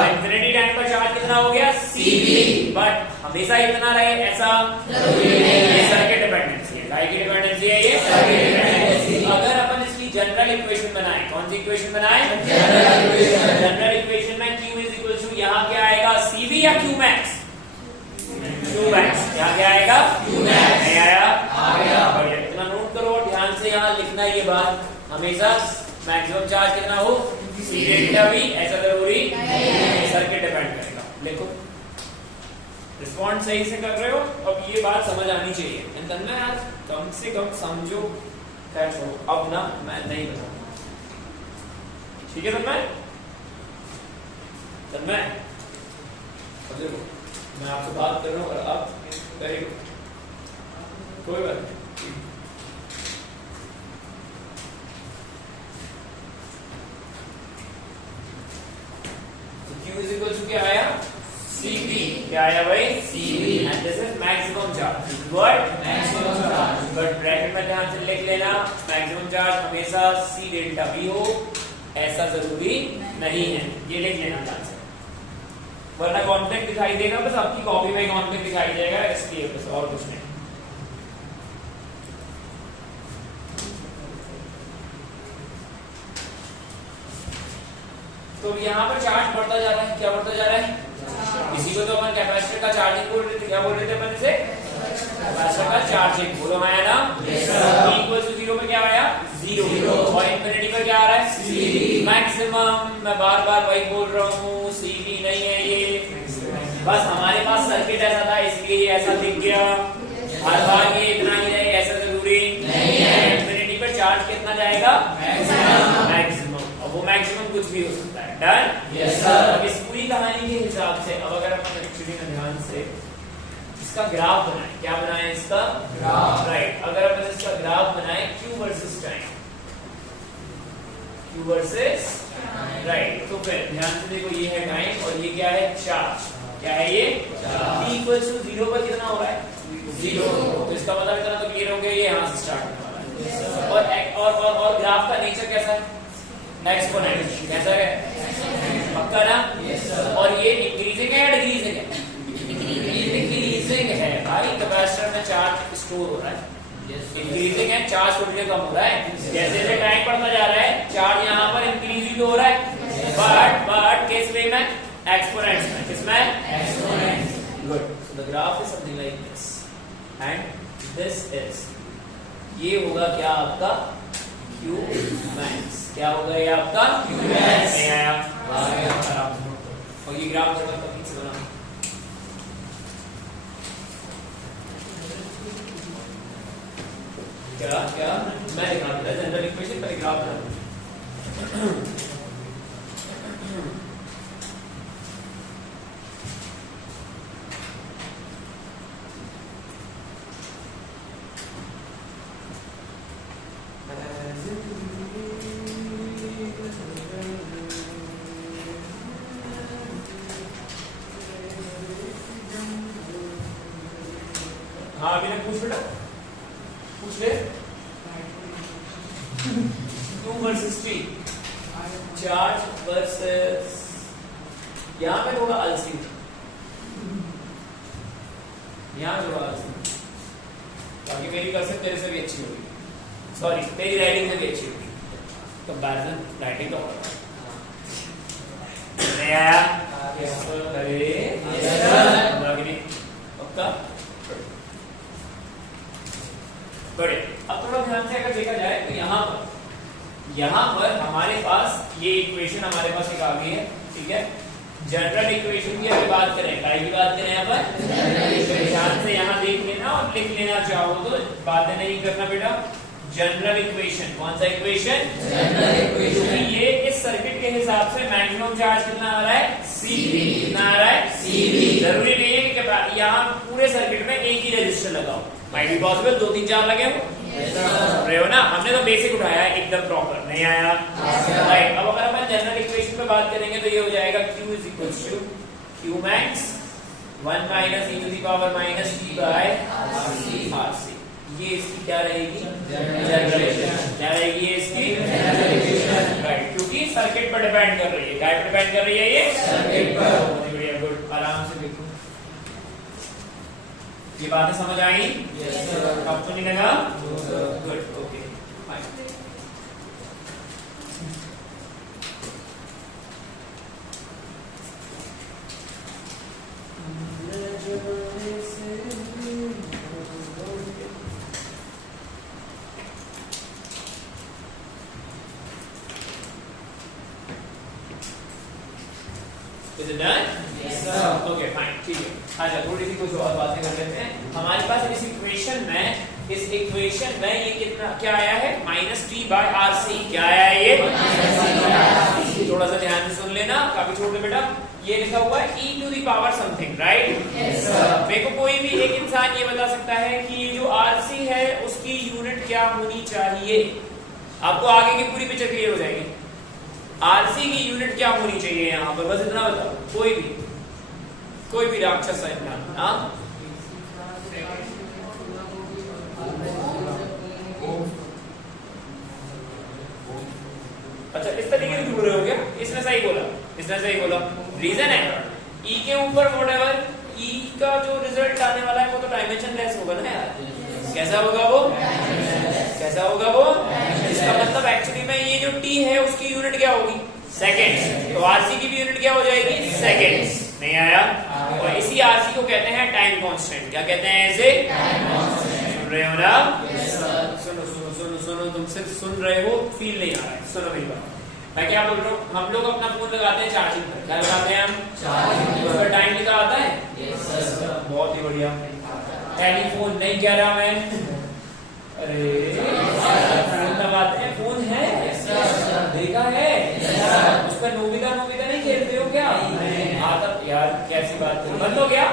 इंफिनिटी टाइम पर चार्ज कितना हो गया सीवी बट हमेशा इतना रहे ऐसा ये सर्किट डिपेंडेंसी है काय की डिपेंडेंसी है ये सर्किट डिपेंडेंसी अगर अपन इसकी जनरल इक्वेशन बनाए कौन सी इक्वेशन बनाए जनरल इक्वेशन में q इज इक्वल टू यहाँ क्या आएगा सीवी या q मैक्स q मैक्स यहाँ क्या आएगा q मैक्स नहीं आया आ गया बढ़िया इतना नोट करो और ध्यान से यहाँ लिखना ये बात हमेशा मैक्सिमम चार्ज कितना हो सी डेल्टा वी ऐसा जरूरी नहीं सर्किट डिपेंड करेगा लिखो रिस्पॉन्ड सही से कर रहे हो अब ये बात समझ आनी चाहिए तन्मय यार कम से कम समझो खैर छोड़ो अब ना मैं नहीं बताऊंगा ठीक है तन्मय तन्मय अब देखो मैं आपसे बात कर रहा हूँ और आप करेंगे कोई बात नहीं Q is equal to क्या आया CV क्या आया भाई CV and this is maximum charge what maximum charge but bracket में ध्यान से लिख लेना maximum charge हमेशा C डेल्टा V हो ऐसा जरूरी नहीं है ये लिख लेना ध्यान से वरना कॉन्फ्लिक्ट दिखाई देगा बस आपकी कॉपी में कॉन्फ्लिक्ट दिखाई देगा इसलिए बस और कुछ नहीं तो यहाँ पर चार्ज बढ़ता जा रहा है क्या बढ़ता जा रहा है इसी को तो अपन कैपेसिटर का चार्जिंग बोल रहे थे क्या बोल रहे थे अपन इसे कैपेसिटर का चार्जिंग बोलो आया ना इक्वल टू 0 पे क्या आया 0 और इंफिनिटी पे क्या आ रहा है मैक्सिमम मैं बार बार वही बोल रहा हूँ सीवी नहीं है ये बस हमारे पास सर्किट ऐसा था इसलिए ऐसा दिख गया हर बार ये इतना ही रहे ऐसा जरूरी नहीं है इंफिनिटी पे चार्ज कितना जाएगा मैक्सिमम वो मैक्सिमम कुछ भी हो सकता है डन यस सर अब इस पूरी कहानी के हिसाब से अब अगर अपन एक्चुअली में ध्यान से इसका ग्राफ बनाए क्या बनाए इसका ग्राफ राइट अगर अपन इसका ग्राफ बनाए q versus time q versus right तो फिर ध्यान से देखो ये है टाइम और ये क्या है चार्ज क्या है ये t इक्वल्स टू 0 पर कितना हो रहा है 0 तो इसका मतलब इतना तो क्लियर हो गया ये यहां से स्टार्ट होने वाला है और ग्राफ का नेचर कैसा है एक्सपोनेंट कैसा है पक्का ना और ये इंक्रीजिंग है या डिक्रीजिंग है इंक्रीजिंग है भाई कैपेसिटर में चार्ज स्टोर हो रहा है इंक्रीजिंग है चार्ज थोड़ी कम हो रहा है जैसे जैसे टाइम बढ़ता जा रहा है चार्ज यहाँ पर इंक्रीज ही हो रहा है बट किस वे में एक्सपोनेंट में किसमें exponent good so the graph is something like this and this is ये होगा क्या आपका Q max क्या होगा ये आपका Q max नहीं आया और ये ग्राफ जगह तक से बना क्या मैं दिखा दूंगा जनरल इक्वेशन पर ग्राफ बना हाँ अभी पूछ बेटा, पूछ ले। 2 वर्सेस 3 चार्ज वर्सेस, यहाँ पे होगा आलसी, यहाँ जो आलसी, बाकी मेरी कसम तेरे से भी अच्छी होगी, सॉरी तेरी राइटिंग से भी अच्छी होगी, कंपैरिजन राइटिंग का होगा। नहीं आया? अरे पक्का बड़े। अब थोड़ा ध्यान से अगर देखा जाए तो यहाँ पर हमारे पास ये इक्वेशन हमारे पास एक आ गई है, ठीक है। जनरल इक्वेशन की अगर बात करें, काय की बात करें यहाँ पर, ध्यान से यहाँ देख लेना और लिख लेना चाहो तो बातें नहीं करना बेटा। जनरल इक्वेशन, कौन सा इक्वेशन? General equation. ये इस सर्किट के हिसाब से मैक्सिमम चार्ज कितना आ रहा है? CV। कितना आ रहा है? CV। जरूरी नहीं है कि यहाँ पूरे सर्किट में एक ही रेजिस्टर लगाओ, माइट बी पॉसिबल 2 3 4 लगे हो, रहे हो ना। हमने तो बेसिक उठाया है एकदम प्रॉपर, नहीं आया? राइट। अब अगर अपन जनरल इक्वेशन पे बात करेंगे तो ये हो जाएगा Q is equals to Q max 1 minus e to the power minus t by RC। ये इसकी क्या रहेगी? जनरल। क्या रहेगी ये इसकी? राइट, क्योंकि सर्किट पर डिपेंड कर रही है। क्या पर डिपेंड कर रही है? ये सर्किट पर। बढ़िया, गुड। आराम से देखो, ये बातें समझ आई? Yes sir. अब तो नहीं लगा? Good, okay fine. Is it done? Yes sir. Okay fine, ठीक है। अच्छा थोड़ी सी कुछ और बातें कर लेते हैं। हमारे पास इस इक्वेशन में ये कितना क्या आया है? -t/RC। क्या आया है ये? थोड़ा सा ध्यान से सुन लेना, काफी छोटे बेटा। ये लिखा हुआ है e to the power something, right? Yes sir. मेरे को कोई भी एक इंसान ये बता सकता है कि ये जो RC है उसकी यूनिट क्या होनी चाहिए? आपको आगे की पूरी पिक्चर क्लियर हो जाएगी। RC की यूनिट क्या होनी चाहिए यहाँ पर, बस इतना बताओ। कोई भी राक्षस है इतना, हाँ? अच्छा इस तरीके से बोल रहे हो क्या? इसने सही बोला। रीजन है E के ऊपर व्हाटएवर E का जो रिजल्ट आने वाला है वो तो डायमेंशन लेस होगा ना यार। कैसा होगा वो? इसका मतलब एक्चुअली में ये जो T है उसकी यूनिट क्या होगी? सेकेंड्स। तो RC की भी यूनिट क्या हो जाएगी? सेकेंड्स। नहीं आया? और इसी RC को कहते हैं टाइम कांस्टेंट। क्या कहते हैं इसे? सुन रहे हो ना? सुनो, तुम सिर्फ सुन रहे हो, फील नहीं आ रहा है। सुनो मेरी बात, मैं क्या बोल रहा हूँ। हम लोग अपना फोन लगाते हैं चार्जिंग पर। क्या लगाते हैं हम? चार्जिंग। उसका टाइम लिखा आता है? Yes sir. बहुत ही बढ़िया। टेलीफोन नहीं कह रहा मैं, अरे फोन लगाते हैं। फोन है? देखा है? उसका नोबिता नहीं खेलते हो क्या? आता यार, कैसी बात है, बंद हो गया?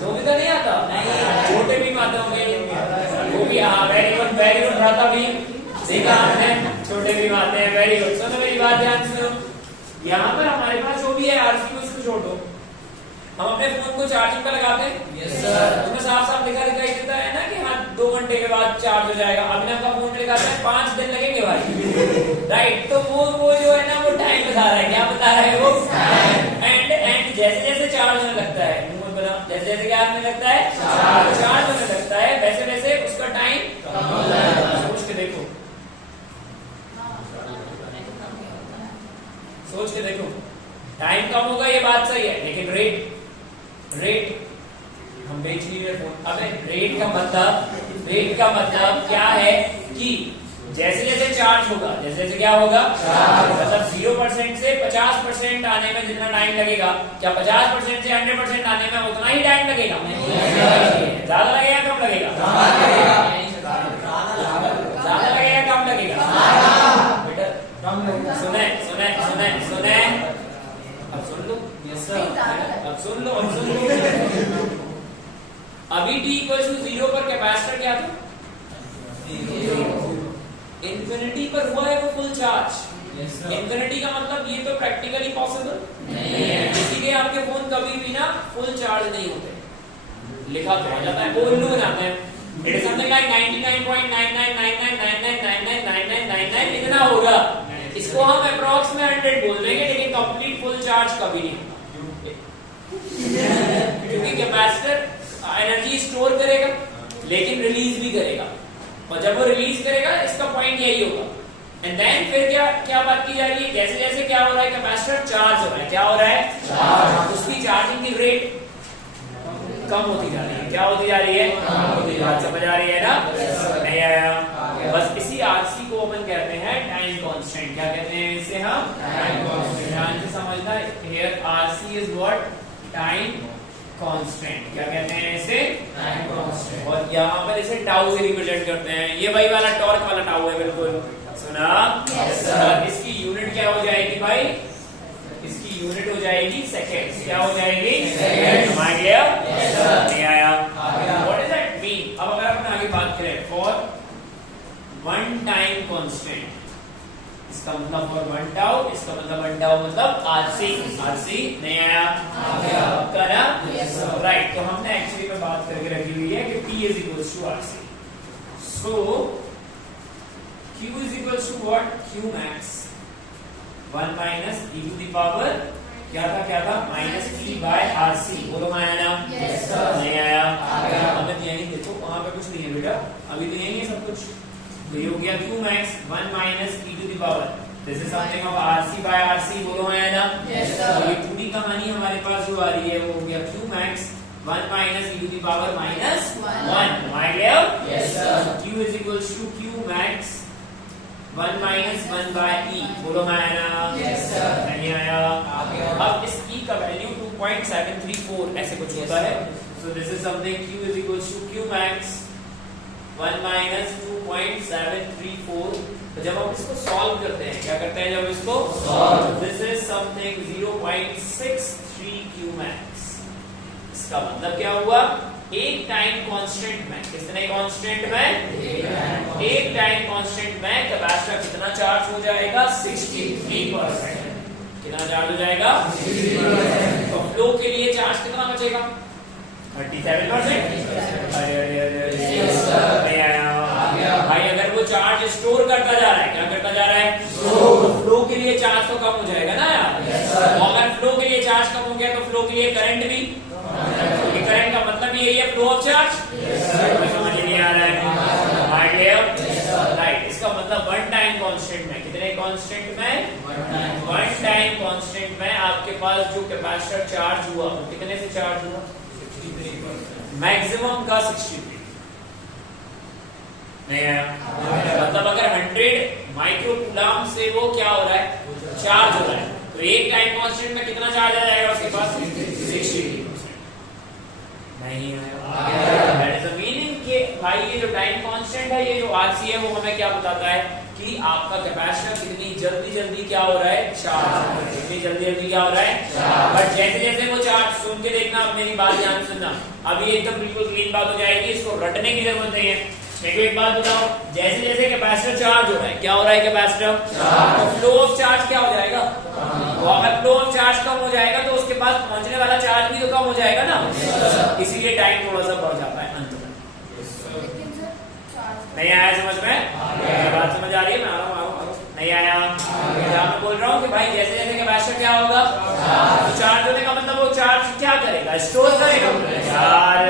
नोबिता नहीं आता? छोटे भी आता होंगे वो भी। हाँ वेरी गुड भ्राता भी देखा हमने, छोटे भी आते हैं। Very good. सुनो मेरी बात ध्यान से। यहाँ पर हमारे पास जो भी है RC को इसको छोड़ दो। हम अपने फोन को चार्जिंग पर लगाते हैं। Yes sir. तुम्हें साफ दिखाई देता है ना कि हाँ 2 घंटे के बाद चार्ज हो जाएगा। अभिनव का फोन लगाते हैं 5 दिन लगेंगे भाई, राइट? तो वो जो है ना वो टाइम बता रहा है। क्या बता रहा है वो? एंड जैसे चार्ज होने लगता है, जैसे क्या होने लगता है? चार्ज होने लगता है, वैसे उसका टाइम सोच के देखो टाइम कम होगा, ये बात सही है। लेकिन रेट हम बेच नहीं रहे फोन। अबे रेट का मतलब क्या है कि जैसे चार्ज होगा, जैसे क्या होगा? मतलब 0% से 50% आने में जितना टाइम लगेगा, क्या 50% से 100% आने में उतना ही टाइम लगेगा? ज्यादा लगेगा कम लगेगा? ज्यादा लगेगा कम लगेगा? बेटा सुने अब सुन लो। अब सुन लो। अभी t = 0 पर कैपेसिटर क्या था? इंफिनिटी पर हुआ है वो फुल चार्ज। इंफिनिटी का मतलब ये तो प्रैक्टिकली पॉसिबल नहीं है, इसीलिए आपके फोन कभी भी ना फुल चार्ज नहीं होते। लिखा तो आ जाता है, वो उल्लू बनाते हैं। इट इज समथिंग लाइक 99.9999999999 इतना होगा। इसको हम अप्रॉक्स में 100 बोल देंगे, लेकिन कंप्लीट फुल चार्ज कभी नहीं होगा, क्योंकि कैपेसिटर एनर्जी स्टोर करेगा लेकिन रिलीज भी करेगा, और जब वो रिलीज करेगा इसका पॉइंट यही होगा। एंड देन फिर क्या बात की जा रही है, जैसे जैसे क्या हो रहा है, कैपेसिटर चार्ज हो रहा है, क्या हो रहा है, चार्ज, उसकी चार्जिंग की रेट कम होती जा रही है, क्या होती जा रही है, बात समझ आ रही है ना, नहीं आया। बस इसी आरसी को अपन कहते हैं टाइम कांस्टेंट, क्या कहते हैं इसे हम, टाइम कांस्टेंट। ध्यान से समझना, here RC is what, time constant, क्या कहते हैं इसे, टाइम कांस्टेंट। और यहाँ पर इसे टाउ से रिप्रेजेंट करते हैं, ये वही वाला टॉर्क वाला टाउ है, बिल्कुल सुना, yes, इसकी यूनिट क्या हो जाएगी भाई, इसकी यूनिट हो जाएगी सेकेंड्स, क्या हो जाएगी, सेकेंड्स। समझ गया, नहीं आया, व्हाट डज दैट मीन। अब अगर अपन आगे बात करें, फॉर वन टाइम कांस्टेंट, इसका मतलब फॉर वन टाउ, इसका मतलब वन टाउ मतलब आरसी, आरसी नहीं आया, करा, राइट। तो हमने एक्चुअली में बात करके रखी हुई है कि P is equals to RC, so Q is equals to what, Q max 1 minus e to the power क्या था माइनस T by RC, बोलो आया ना, yes sir, नहीं आया, हमें यही देखो, वहां पे कुछ नहीं है बेटा, अभी तो यही है सब कुछ, तो ये हो गया Q max 1 minus e to the power, this is something of RC by RC, बोलो आया ना, yes sir। तो ये पूरी कहानी हमारे पास जो आ रही है वो हो गया Q max 1 minus e to the power minus 1, समझ गए, yes sir। Q is equals to Q max 1 minus 1 by E, बोलो आया ना, yes sir, नहीं आया। अब इस E का वैल्यू 2.734 ऐसे कुछ होता है, so this is something Q is equals to Q max 1 minus 2.734। तो जब हम इसको सॉल्व करते हैं, क्या करते हैं जब इसको solve, this is something 0.63 Q max। इसका मतलब क्या हुआ, एक टाइम कांस्टेंट में, कितने कांस्टेंट में, एक टाइम कांस्टेंट में कैपेसिटर कितना चार्ज हो जाएगा, 63%। कितना चार्ज हो जाएगा, 63%। तो फ्लो के लिए चार्ज कितना बचेगा, 37%। नहीं आया भाई, अगर वो चार्ज स्टोर करता जा रहा है, क्या करता जा रहा है, फ्लो के लिए चार्ज तो कम हो जाएगा ना यार, अगर फ्लो के लिए चार्ज कम हो गया तो फ्लो के लिए करंट भी, करंट का मतलब यही है फ्लो ऑफ चार्ज, समझ नहीं आ रहा है, राइट। इसका मतलब वन टाइम कांस्टेंट में, कितने कांस्टेंट में, वन टाइम कांस्टेंट में आपके पास जो कैपेसिटर चार्ज हुआ वो कितने से चार्ज हुआ, 63%, मैक्सिमम का 63, नहीं आया, मतलब अगर 100 माइक्रो कूलम से वो क्या हो रहा है, चार्ज हो रहा है, तो एक टाइम कांस्टेंट में कितना चार्ज आ जाएगा उसके पास, 63%। नहीं आया, दैट इज द मीनिंग कि भाई ये जो टाइम कांस्टेंट है, ये जो आरसी है, वो हमें क्या बताता है कि आपका कैपेसिटर कितनी जल्दी क्या हो रहा है, चार्ज, कितनी जल्दी क्या हो रहा है, बट जैसे जैसे वो चार्ज, सुन के देखना, अब मेरी बात ध्यान सुनना, अभी एकदम बिल्कुल क्लीन बात हो जाएगी, इसको रटने की जरूरत नहीं है। मेरे को एक बात बताओ, जैसे जैसे कैपेसिटर चार्ज हो रहा है, क्या हो रहा है कैपेसिटर, तो फ्लो ऑफ चार्ज क्या हो जाएगा, तो अगर फ्लो ऑफ चार्ज कम हो जाएगा तो उसके पास पहुंचने वाला चार्ज भी तो कम हो जाएगा ना, इसीलिए टाइम थोड़ा सा बढ़ जाता है अंत में। नहीं आया समझ में, बात समझ आ रही है, मैं आ रहा हूँ, नहीं आया, मैं बोल रहा हूँ कि भाई जैसे जैसे कैपेसिटर क्या होगा, तो चार्ज होने का मतलब वो चार्ज क्या करेगा, स्टोर करेगा चार्ज,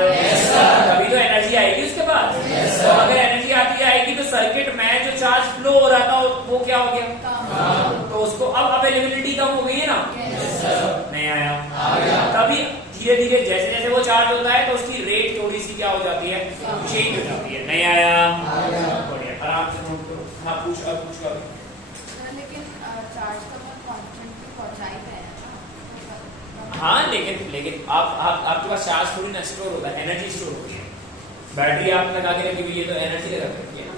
तभी तो एनर्जी आएगी उसके पास, तो अगर एनर्जी आती आएगी तो सर्किट में जो चार्ज फ्लो हो रहा था वो क्या हो गया, तो उसको अब अवेलेबिलिटी कम हो गई है ना, नहीं आया, तभी धीरे धीरे जैसे जैसे वो चार्ज होता है तो उसकी रेट थोड़ी सी क्या हो जाती है, चेंज हो जाती है, नहीं आया, बढ़िया, आराम से नोट करो। हाँ पूछ, अब पूछ, लेकिन चार्ज तो कांस्टेंट पे पहुंचा ही गया है ना, हाँ लेकिन आप आपके पास चार्ज थोड़ी ना स्टोर होता है, एनर्जी स्टोर होती है, बैटरी आप लगा के रखी हुई है तो एनर्जी लगा के रखी है ना,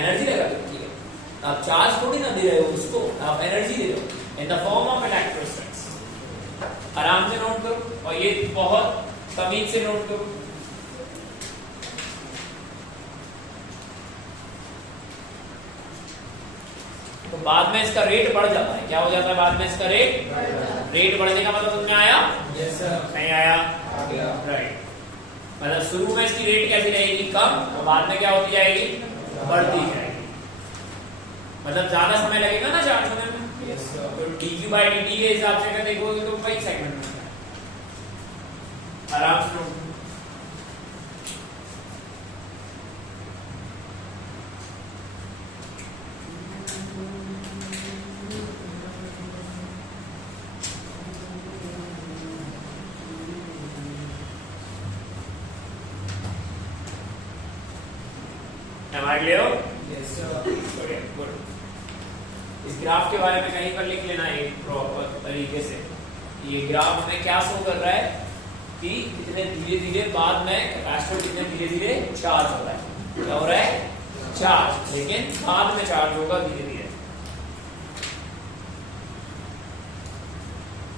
एनर्जी लगा के रखी है, आप चार्ज थोड़ी ना दे रहे हो उसको, आप एनर्जी दे रहे हो in the form of electrostatics. आराम से नोट करो, और ये बहुत तमीज से नोट करो। तो बाद में इसका रेट बढ़ जाता है, क्या हो जाता है बाद में इसका रेट बढ़ने का मतलब समझ में आया, yes, नहीं आया, राइट, मतलब शुरू में इसकी रेट कैसी रहेगी, कम, और बाद में क्या होती जाएगी, बढ़ती जाएगी। मतलब ज्यादा समय लगेगा ना चार्ज होने में, तो dq/dt के हिसाब से अगर देखोगे तो कई सेकंड में आराम से। Am I clear? Yes, sir. Okay, good. इस ग्राफ के बारे में कहीं पर लिख लेना एक प्रॉपर तरीके से। ये ग्राफ हमें क्या शो कर रहा है कि कितने धीरे धीरे बाद में कैपेसिटर कितने धीरे धीरे चार्ज हो रहा है। क्या हो रहा है? चार्ज, लेकिन बाद में चार्ज होगा धीरे धीरे।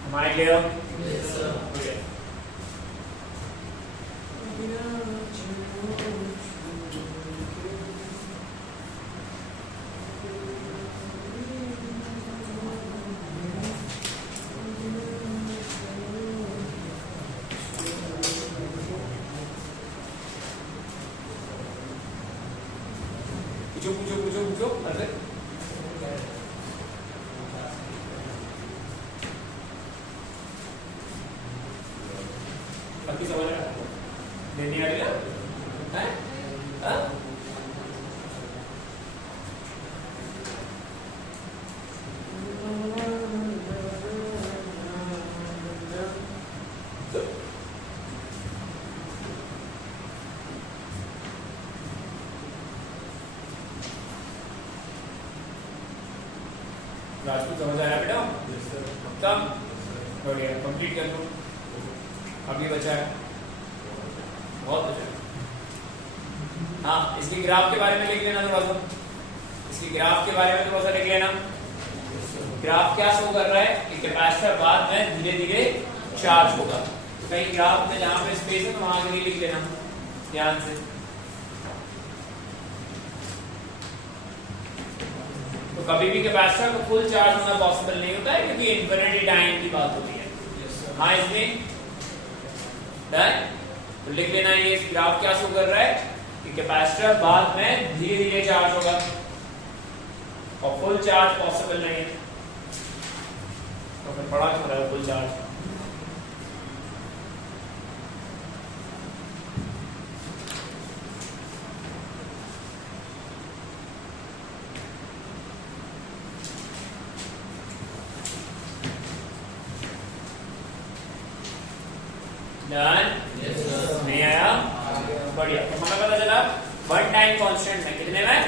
Am I clear? Yes, sir. Okay. पूछो अरे बाकी समझ रहा देनी आ रही है? हाँ? राजपूत समझ आया बेटा? कम बढ़िया, कंप्लीट कर दो। अभी बचा है, बहुत बचा है। हाँ, इसकी ग्राफ के बारे में लिख लेना थोड़ा सा। इसकी ग्राफ के बारे में थोड़ा सा लिख लेना। ग्राफ क्या शो कर रहा है कि कैपेसिटर बाद में धीरे धीरे चार्ज होगा। तो कहीं ग्राफ में जहां पे स्पेस है तो वहां के लिए लिख लेना ध्यान से। तो कभी भी कैपेसिटर को फुल चार्ज होना पॉसिबल नहीं होता है क्योंकि इन्फिनिटी टाइम की बात होती है। हाँ, इसमें तो लिख लेना ये ग्राफ क्या शो कर रहा है कि कैपेसिटर बाद में धीरे धीरे चार्ज होगा और फुल चार्ज पॉसिबल नहीं है। तो फिर पढ़ा क्यों रहा है फुल चार्ज? डन? नहीं आया? बढ़िया। तो हमें पता चला वन टाइम कांस्टेंट में कितने में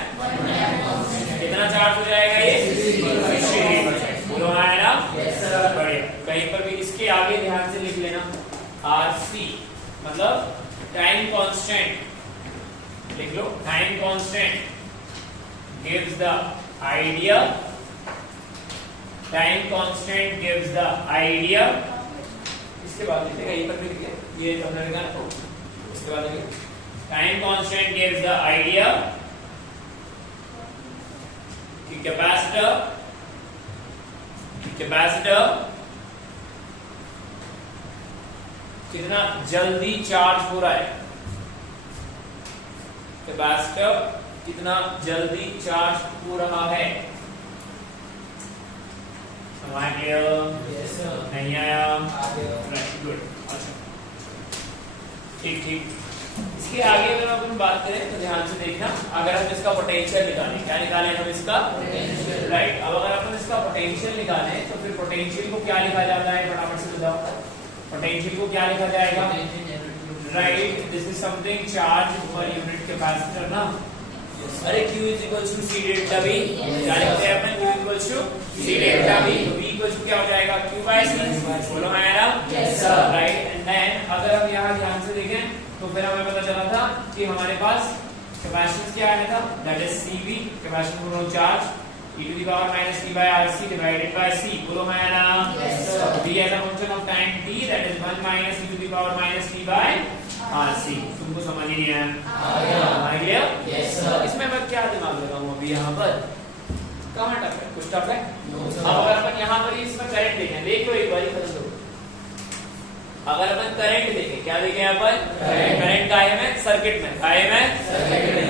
कितना चार्ज हो जाएगा ये? 63%। बोलो हाँ है ना? बढ़िया। कहीं पर भी इसके आगे ध्यान से लिख लेना RC, मतलब टाइम कांस्टेंट लिख लो। Time constant gives the idea, time constant gives the idea. इसके बाद लिखेगा यहीं पर भी लिखे, ये हमने लिखा ना, इसके बाद लिखे time constant gives the idea कि कैपेसिटर कितना जल्दी चार्ज हो रहा है। कैपेसिटर कितना जल्दी चार्ज हो रहा है। नहीं आया? गुड, अच्छा ठीक ठीक। इसके आगे अगर अपन बात करें तो ध्यान से देखना। अगर हम इसका पोटेंशियल निकालें, क्या निकालें हम इसका? राइट। अब अगर अपन इसका पोटेंशियल निकालें तो फिर पोटेंशियल को क्या लिखा जाता है, फटाफट से बताओ। पोटेंशियल को क्या लिखा जाएगा? Right, this is something charge per unit capacitor ना। अरे Q is equal to C delta V, क्या लिखते हैं अपन? Q equal to C delta V, तो V इक्वल टू क्या हो जाएगा? Q by C। बोलो है ना? Yes sir. Right, and then अगर हम यहाँ ध्यान से देखें तो फिर हमें पता चला था कि हमारे पास कैपेसिटेंस क्या आया था, that is CV, capacitance for charge, e to the power minus t by RC divided by C। बोलो है ना? Yes sir. V as a function of time t, that is 1 minus e to the power minus t by RC। तुमको समझ ही नहीं आया? आ गया? Yes sir. इसमें मैं क्या दिमाग लगाऊं अभी यहाँ पर? कहाँ टफ है? कुछ टफ है? अब अगर अपन यहाँ पर इसमें करंट देखें, देखो एक बार खत्म करो। अगर अपन करंट देखें, क्या देखें अपन? करंट कायम है सर्किट में, कायम है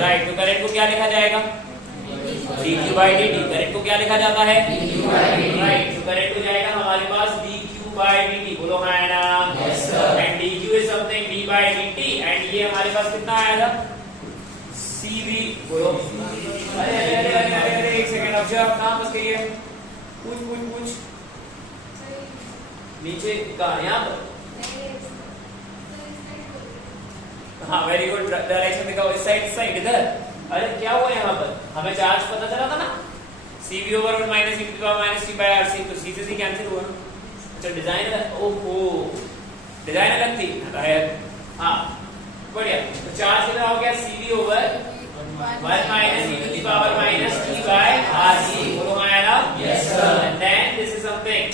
राइट। तो करंट को क्या लिखा जाएगा? dq by dt। करंट को क्या लिखा जाता है? राइट। तो करंट हो जाएगा हमारे पास dq by dt। बोलो हाँ ना? And dq is something d by dt and ये हमारे पास कितना आया था? cv। बोलो अरे अरे अरे अरे अरे अरे एक सेकंड अक्षर नाम बस कहिए। कुछ नीचे कहां? यहाँ पर। हाँ वेरी गुड। डायरेक्शन दिखाओ इस साइड इधर। अरे क्या हुआ यहाँ पर? हमें चार्ज पता चला था ना, cv over minus e to the power minus t by rc। तो c से c कैंसिल हुआ। अच्छा डिजाइन, ओहो डिजाइन अलग थी। हाँ बढ़िया। तो चार्ज कितना हो गया? cv over 1 minus e to the power minus t by rc। बोलो हाँ ना? Yes sir. And then this is something,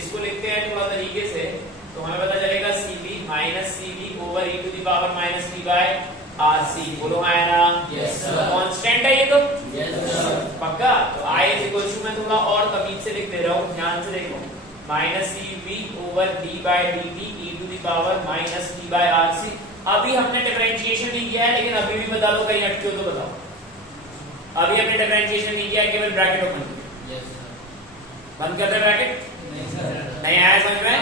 इसको लिखते हैं थोड़ा तरीके से तो हमें पता चलेगा cv minus cv over e to the power minus t by rc। बोलो हाँ ना? Yes sir. कांस्टेंट है ये तो? Yes sir. पक्का? तो i इज इक्वल टू, मैं थोड़ा और तमीज से लिख दे रहा हूँ, ध्यान से देखो, minus cv over d by dt e to the power minus t by rc। अभी हमने डिफरेंशिएशन नहीं किया है, लेकिन अभी भी बता दो कहीं अटके हो तो बताओ। अभी हमने डिफरेंशिएशन नहीं किया है, केवल ब्रैकेट ओपन किया। Yes sir. बंद कर दे ब्रैकेट। नहीं आया समझ में?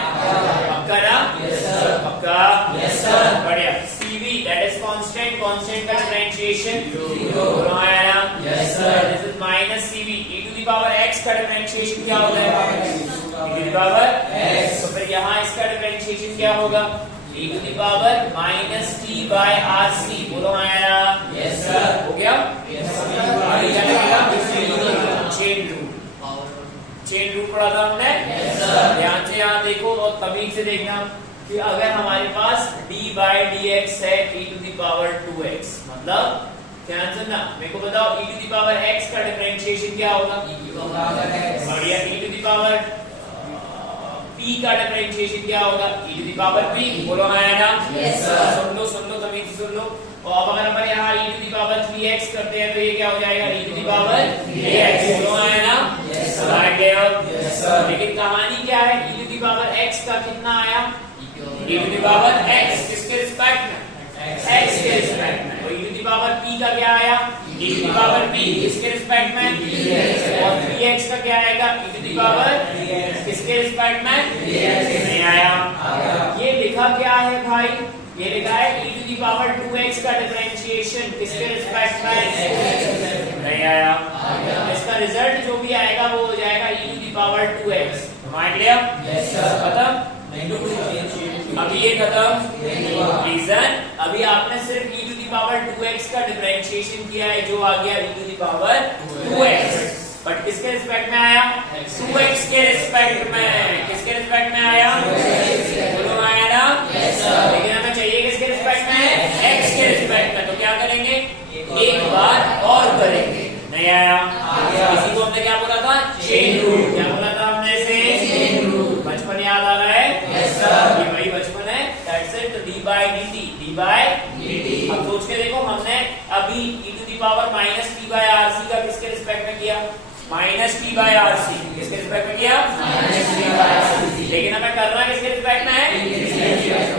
पक्का ना? Yes sir. पक्का? Yes sir. बढ़िया। cv that is constant, constant का डिफरेंशिएशन 0 आया ना? Yes sir. This is minus cv e to the power x का डिफरेंशिएशन क्या होता है? e to the power x। तो फिर यहाँ इसका डिफरेंशिएशन क्या होगा? e to the power minus t by rc। बोलो आया ना? Yes sir. हो गया? Yes sir. आगे क्या लगेगा? Chain rule. चेन रूल पढ़ा था हमने। yes, ध्यान से यहाँ देखो और तमीज से देखना कि अगर हमारे पास d by dx है e to the power 2x, मतलब ध्यान सुनना, मेरे को बताओ e to the power x का डिफरेंशिएशन क्या होगा? बढ़िया। e to the power p का डिफरेंशिएशन क्या होगा? e to the power p। बोलो आया ना? yes, सुन लो तमीज से सुन लो। और अब अगर हम यहाँ e to the power 3x करते हैं तो ये क्या हो जाएगा? e to the power 3x। बोलो आया ना? Yes sir. लेकिन कहानी क्या है? e to the power x का कितना आया? e to the power x किसके रिस्पेक्ट में? x के रिस्पेक्ट में। और e to the power p का क्या आया? e to the power p किसके रिस्पेक्ट में? और 3x का क्या आएगा? e टू द पावर किसके रिस्पेक्ट में? नहीं आया। ये लिखा क्या है भाई? ये लिखा है e to the power 2x का डिफरेंशिएशन किसके रिस्पेक्ट में? नहीं आया। इसका रिजल्ट जो भी आएगा वो हो जाएगा e to the power 2x। मान लिया? Yes sir. खत्म? अभी ये खत्म। रीजन, अभी आपने सिर्फ e to the power 2x का डिफरेंशिएशन किया है जो आ गया e to the power 2x, but किसके रिस्पेक्ट में आया? 2x के रिस्पेक्ट में। किसके रिस्पेक्ट में आया? बोलो आया ना? Yes sir. लेकिन हमें चाहिए किसके रिस्पेक्ट में? x के रिस्पेक्ट में। तो क्या करेंगे? एक बार और करेंगे। नहीं आया? इसी को हमने क्या बोला था? Chain rule. क्या बोला था हमने इसे? Chain rule. बचपन याद आ रहा है? Yes sir. ये वही बचपन है। That's it. d by dt, d by dt। अब सोच के देखो, हमने अभी e to the power minus t by rc का किसके रिस्पेक्ट में किया? Minus t by rc। किसके रिस्पेक्ट में किया? Minus t by rc। लेकिन हमें करना किसके रिस्पेक्ट में है?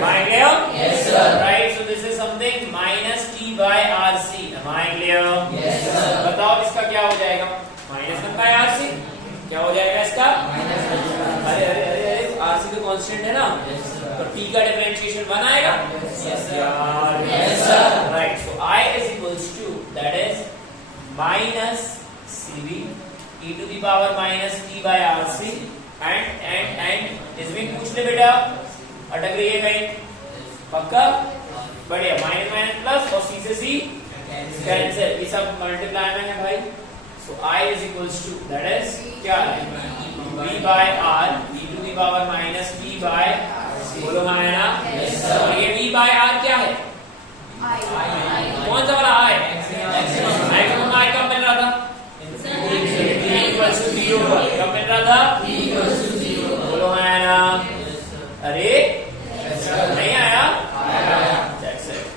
मान लियो? Yes sir. Right. So this is something minus t by rc। मान लियो? Yes sir. बताओ इसका क्या हो जाएगा? Minus 1 by rc। क्या हो जाएगा इसका? अरे अरे अरे अरे rc तो कांस्टेंट है ना, तो t का डिफरेंशिएशन 1 आएगा। Yes sir. Right. So I is equals to that is minus cv e to the power minus t by rc and इसमें पूछ ले बेटा, अटक रही है कहीं? पक्का? बढ़िया। माइनस माइनस प्लस और c से c कैंसिल, ये सब मल्टीप्लाई में है भाई। सो I is equals to that is क्या है? v by r e to the power minus t by, बोलो हाँ है ना? Yes sir. और ये v by r क्या है? कौन सा वाला i? मैक्सिमम i कब मिल रहा था? कब मिल रहा था? बोलो हाँ है ना? अरे नहीं आया?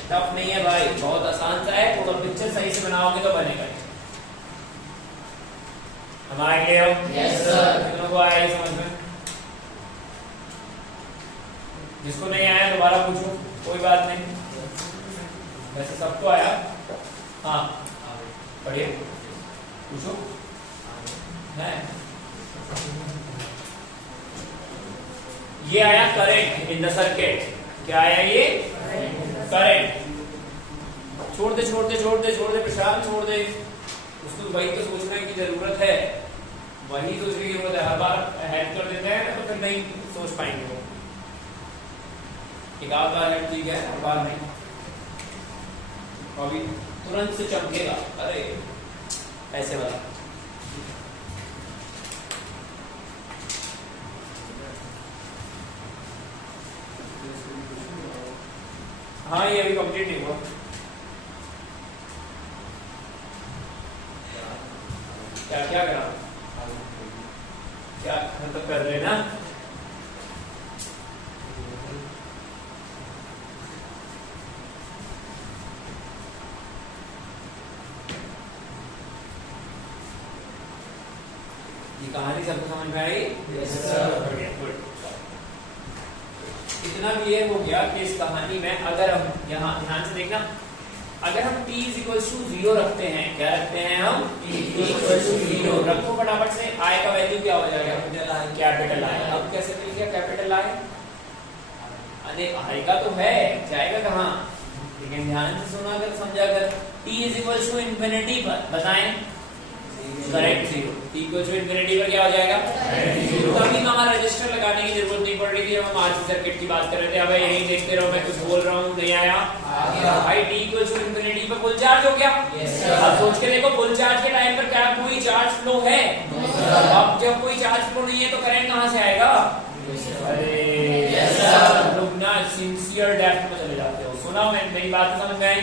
टफ नहीं है भाई, बहुत आसान सा है। थोड़ा पिक्चर सही से बनाओगे तो बनेगा। हमारे लिए यस सर। कितनों को आया समझ में? जिसको नहीं आया दोबारा पूछो, कोई बात नहीं, वैसे सबको आया। हाँ पढ़िए, पूछो। है ये आया करंट इन द सर्किट। क्या आया ये? करंट। छोड़ दे छोड़ दे छोड़ दे छोड़ दे प्रशांत, छोड़ दे उसको, वही तो सोचने की जरूरत है, वही सोचने की जरूरत है। हर बार हेल्प कर देते हैं तो फिर नहीं सोच पाएंगे वो। एक आध बार हेल्प ठीक है, हर बार नहीं, अभी तुरंत से चमकेगा। अरे ऐसे वाला। हाँ ये अभी कंप्लीट नहीं हुआ। क्या क्या करा, क्या मतलब कर लेना। ये कहानी सबको समझ में आई? Yes sir. गुड। इतना क्लियर हो गया कि इस कहानी में अगर हम यहाँ ध्यान से देखना, अगर हम t = 0 रखते हैं, क्या रखते हैं हम? t = 0 रखो फटाफट से। i का वैल्यू क्या हो जाएगा? Capital I। अब कैसे मिल गया कैपिटल I? अरे i का तो है, जाएगा कहाँ? लेकिन ध्यान से सुना कर, समझा कर। t = इंफिनिटी पर बताएं, करेक्ट 0। t = इंफिनिटी पर क्या हो जाएगा? तभी हमारा रजिस्टर लगाने की जरूरत नहीं पड़ रही थी, हम आरसी सर्किट की बात कर रहे थे। अब यहीं देखते रहो, मैं कुछ बोल रहा हूँ, नहीं आया? भाई t = इंफिनिटी पर फुल चार्ज हो गया। अब सोच के देखो, फुल चार्ज के टाइम पर क्या कोई चार्ज फ्लो है? अब जब कोई चार्ज फ्लो नहीं है तो करंट कहाँ से आएगा? अरे लोग ना सिंसियर डेप्थ में चले जाते हो। सुना मेरी बात समझ में आई?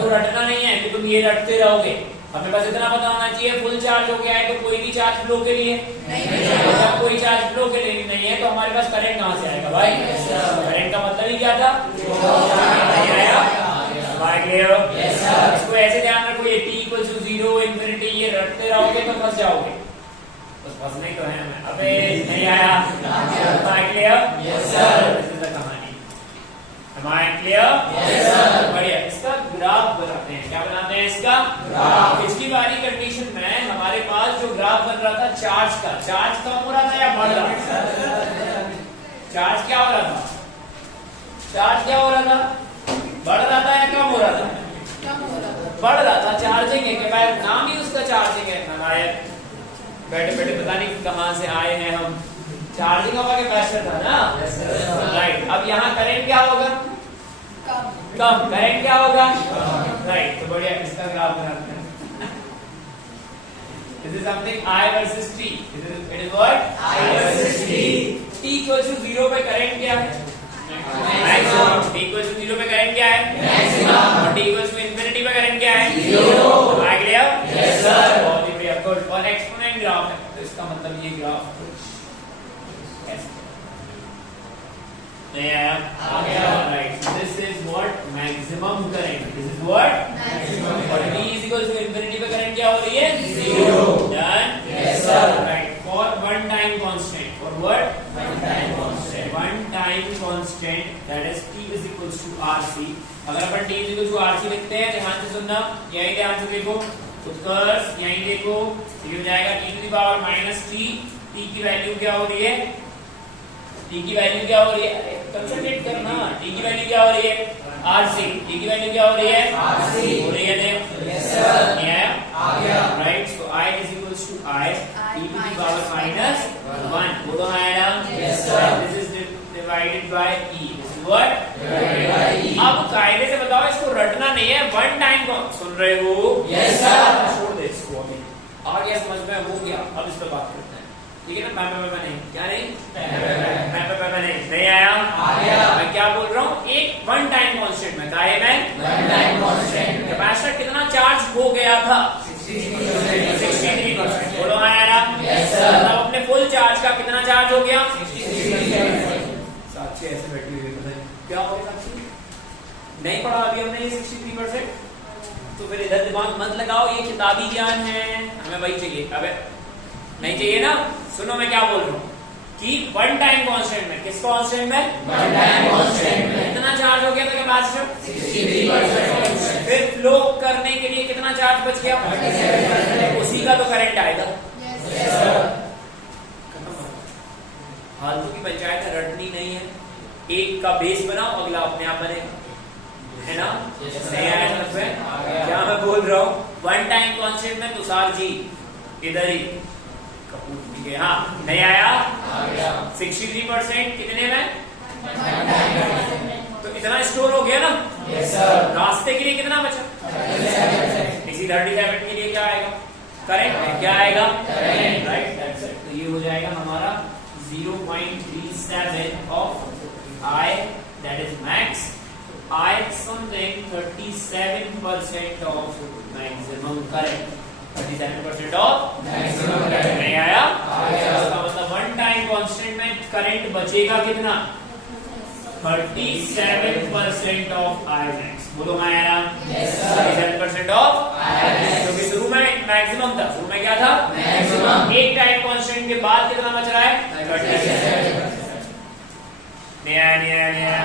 तो रटना नहीं है कि तुम ये रटते रहोगे, हमें बस इतना पता होना चाहिए फुल चार्ज हो गया है तो कोई भी चार्ज फ्लो के लिए नहीं, जब कोई चार्ज फ्लो के लिए नहीं है तो हमारे पास करंट कहाँ से आएगा भाई? करंट का मतलब ही क्या था? नहीं आया? इसको ऐसे ध्यान रखो, ये t = 0 इंफिनिटी, ये रटते रहोगे तो फंस जाओगे। बस फंसने ही तो है हमें। अबे नहीं आया? कहानी Am I clear? Yes, sir. बढ़िया। इसका ग्राफ बनाते हैं। क्या बनाते हैं इसका? ग्राफ। पिछली वाली कंडीशन में हमारे पास जो ग्राफ बन रहा था चार्ज का, चार्ज कम हो रहा था या बढ़ रहा था? चार्ज क्या हो रहा था? चार्ज क्या हो रहा था? बढ़ रहा था या कम हो रहा था? बढ़ रहा था। चार्जिंग है, क्या नाम ही उसका चार्जिंग है। नालायक बैठे बैठे पता नहीं कहाँ से आए हैं हम। चार्जिंग होगा कैपेसिटर था ना, राइट। अब यहाँ करंट क्या होगा? कम। करंट क्या होगा? राइट। तो बढ़िया, इसका ग्राफ बनाते हैं। This is something I versus T. It is what? I versus T. T = 0 पे करंट क्या है? मैक्सिमम। T = 0 पे करंट क्या है? मैक्सिमम। और T = इंफिनिटी पे करंट क्या है? 0। आ गया? Yes sir. बहुत ही बढ़िया। गुड। और एक्सपोनेंट ग्राफ है, तो इसका मतलब ये ग्राफ नहीं आया? आ गया। Right. This is what? Maximum current. This is what? Maximum. और t = इंफिनिटी पे करंट क्या हो रही है? 0। Done? Yes sir. Right. For one time constant, for what? One time constant. One time constant that is t = RC। अगर अपन t = RC लिखते हैं, ध्यान से सुनना, यही ध्यान से देखो, उत्कर्ष यही देखो, ये हो जाएगा e⁻t। t की वैल्यू क्या हो रही है? t की वैल्यू क्या हो रही है? कंसंट्रेट करना। t की वैल्यू क्या हो रही है? RC। t की वैल्यू क्या हो रही है? RC हो रही है। Yes sir. नहीं आया? आ गया। Right. So I = I e⁻−1। वो तो आया ना? Yes sir. This is divided by e। This is what? Divided by e। अब कायदे से बताओ, इसको रटना नहीं है, वन टाइम को सुन रहे हो? Yes sir. छोड़ दे इसको, अभी आ गया समझ में, हो गया। अब इस पर बात करते हैं, ठीक है ना? मैं नहीं, क्या नहीं? नहीं आया? आ गया। मैं क्या बोल रहा हूँ? एक वन टाइम कांस्टेंट में, काहे में? One time constant. कैपेसिटर कितना चार्ज हो गया था? 63%। बोलो आया ना? Yes sir. मतलब अपने फुल चार्ज का कितना चार्ज हो गया? 63%। साक्षी ऐसे बैठी हुई है, क्या हो गया साक्षी? नहीं पढ़ा अभी हमने ये 63%? तो फिर इधर दिमाग मत लगाओ, ये किताबी ज्ञान है, हमें वही चाहिए। अबे नहीं चाहिए ना? सुनो मैं क्या बोल रहा हूँ कि वन टाइम कांस्टेंट में, किस कांस्टेंट में, वन टाइम कांस्टेंट में कितना चार्ज हो गया था कैपेसिटर, 63%। फिर फ्लो करने के लिए कितना चार्ज बच गया, 37%। उसी का तो करंट आएगा। फालतू की पंचायत रटनी नहीं है, एक का बेस बनाओ अगला अपने आप बनेगा, है ना। नहीं आया समझ में क्या मैं बोल रहा हूँ। वन टाइम कांस्टेंट में तुषार जी इधर ही हाँ नहीं आया 63% कितने में, तो इतना स्टोर हो गया ना। Yes sir. रास्ते के लिए कितना बचा, इसी 37 के लिए क्या आएगा, करंट में क्या आएगा, राइट। तो ये हो जाएगा हमारा 0.37 of I, that is max I something 37% of maximum current, 37% of maximum current. नहीं आया, इसका मतलब वन टाइम कांस्टेंट में करंट बचेगा कितना, 37% ऑफ आई मैक्स। बोलो मैं आया 37% ऑफ आई मैक्स, क्योंकि शुरू में मैक्सिमम था, शुरू में क्या था मैक्सिमम। एक टाइम कांस्टेंट के बाद कितना बच रहा है, 37%। नहीं आया, नहीं आया, नहीं आया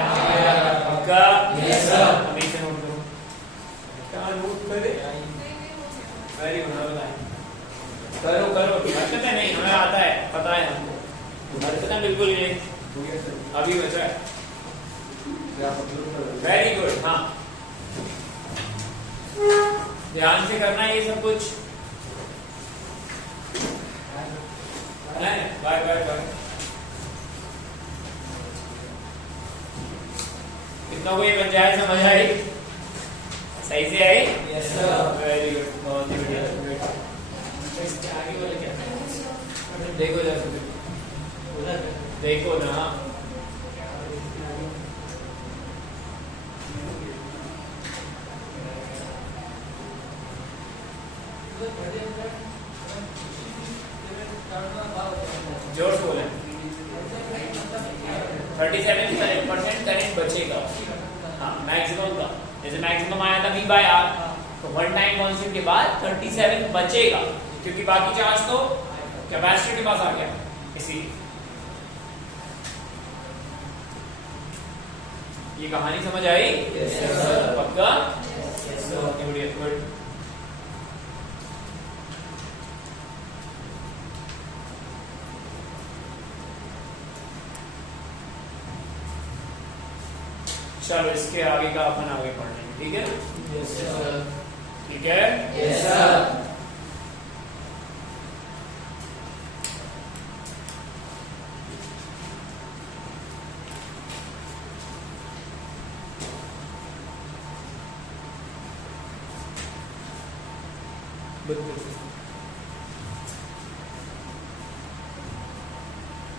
पक्का, यस सर। अभी से नोट करो, क्या नोट करे, वेरी गुड, करो करो, हरकतें नहीं, हमें आता है, पता है हमको, हरकतें बिल्कुल नहीं, अभी बचा है। वेरी गुड, हाँ ध्यान से करना है ये सब कुछ, बाय बाय बाय। कितना कोई पंचायत समझ आई, सही से आई, यस सर। वेरी गुड, बहुत ही बढ़िया। आगे बोले क्या, देखो जरा, देखो ना, जोर से बोले, 37% करंट बचेगा, हाँ मैक्सिमम का, जैसे मैक्सिमम आया था V बाय R, तो वन टाइम कांस्टेंट के बाद 37 बचेगा, क्योंकि बाकी चार्ज तो कैपेसिटर के पास आ गया, इसीलिए। ये कहानी समझ आई, पक्का, गुड। चलो इसके आगे का अपन आगे पढ़ लेंगे, ठीक है ना, यस सर। ठीक है, यस सर। बिल्कुल।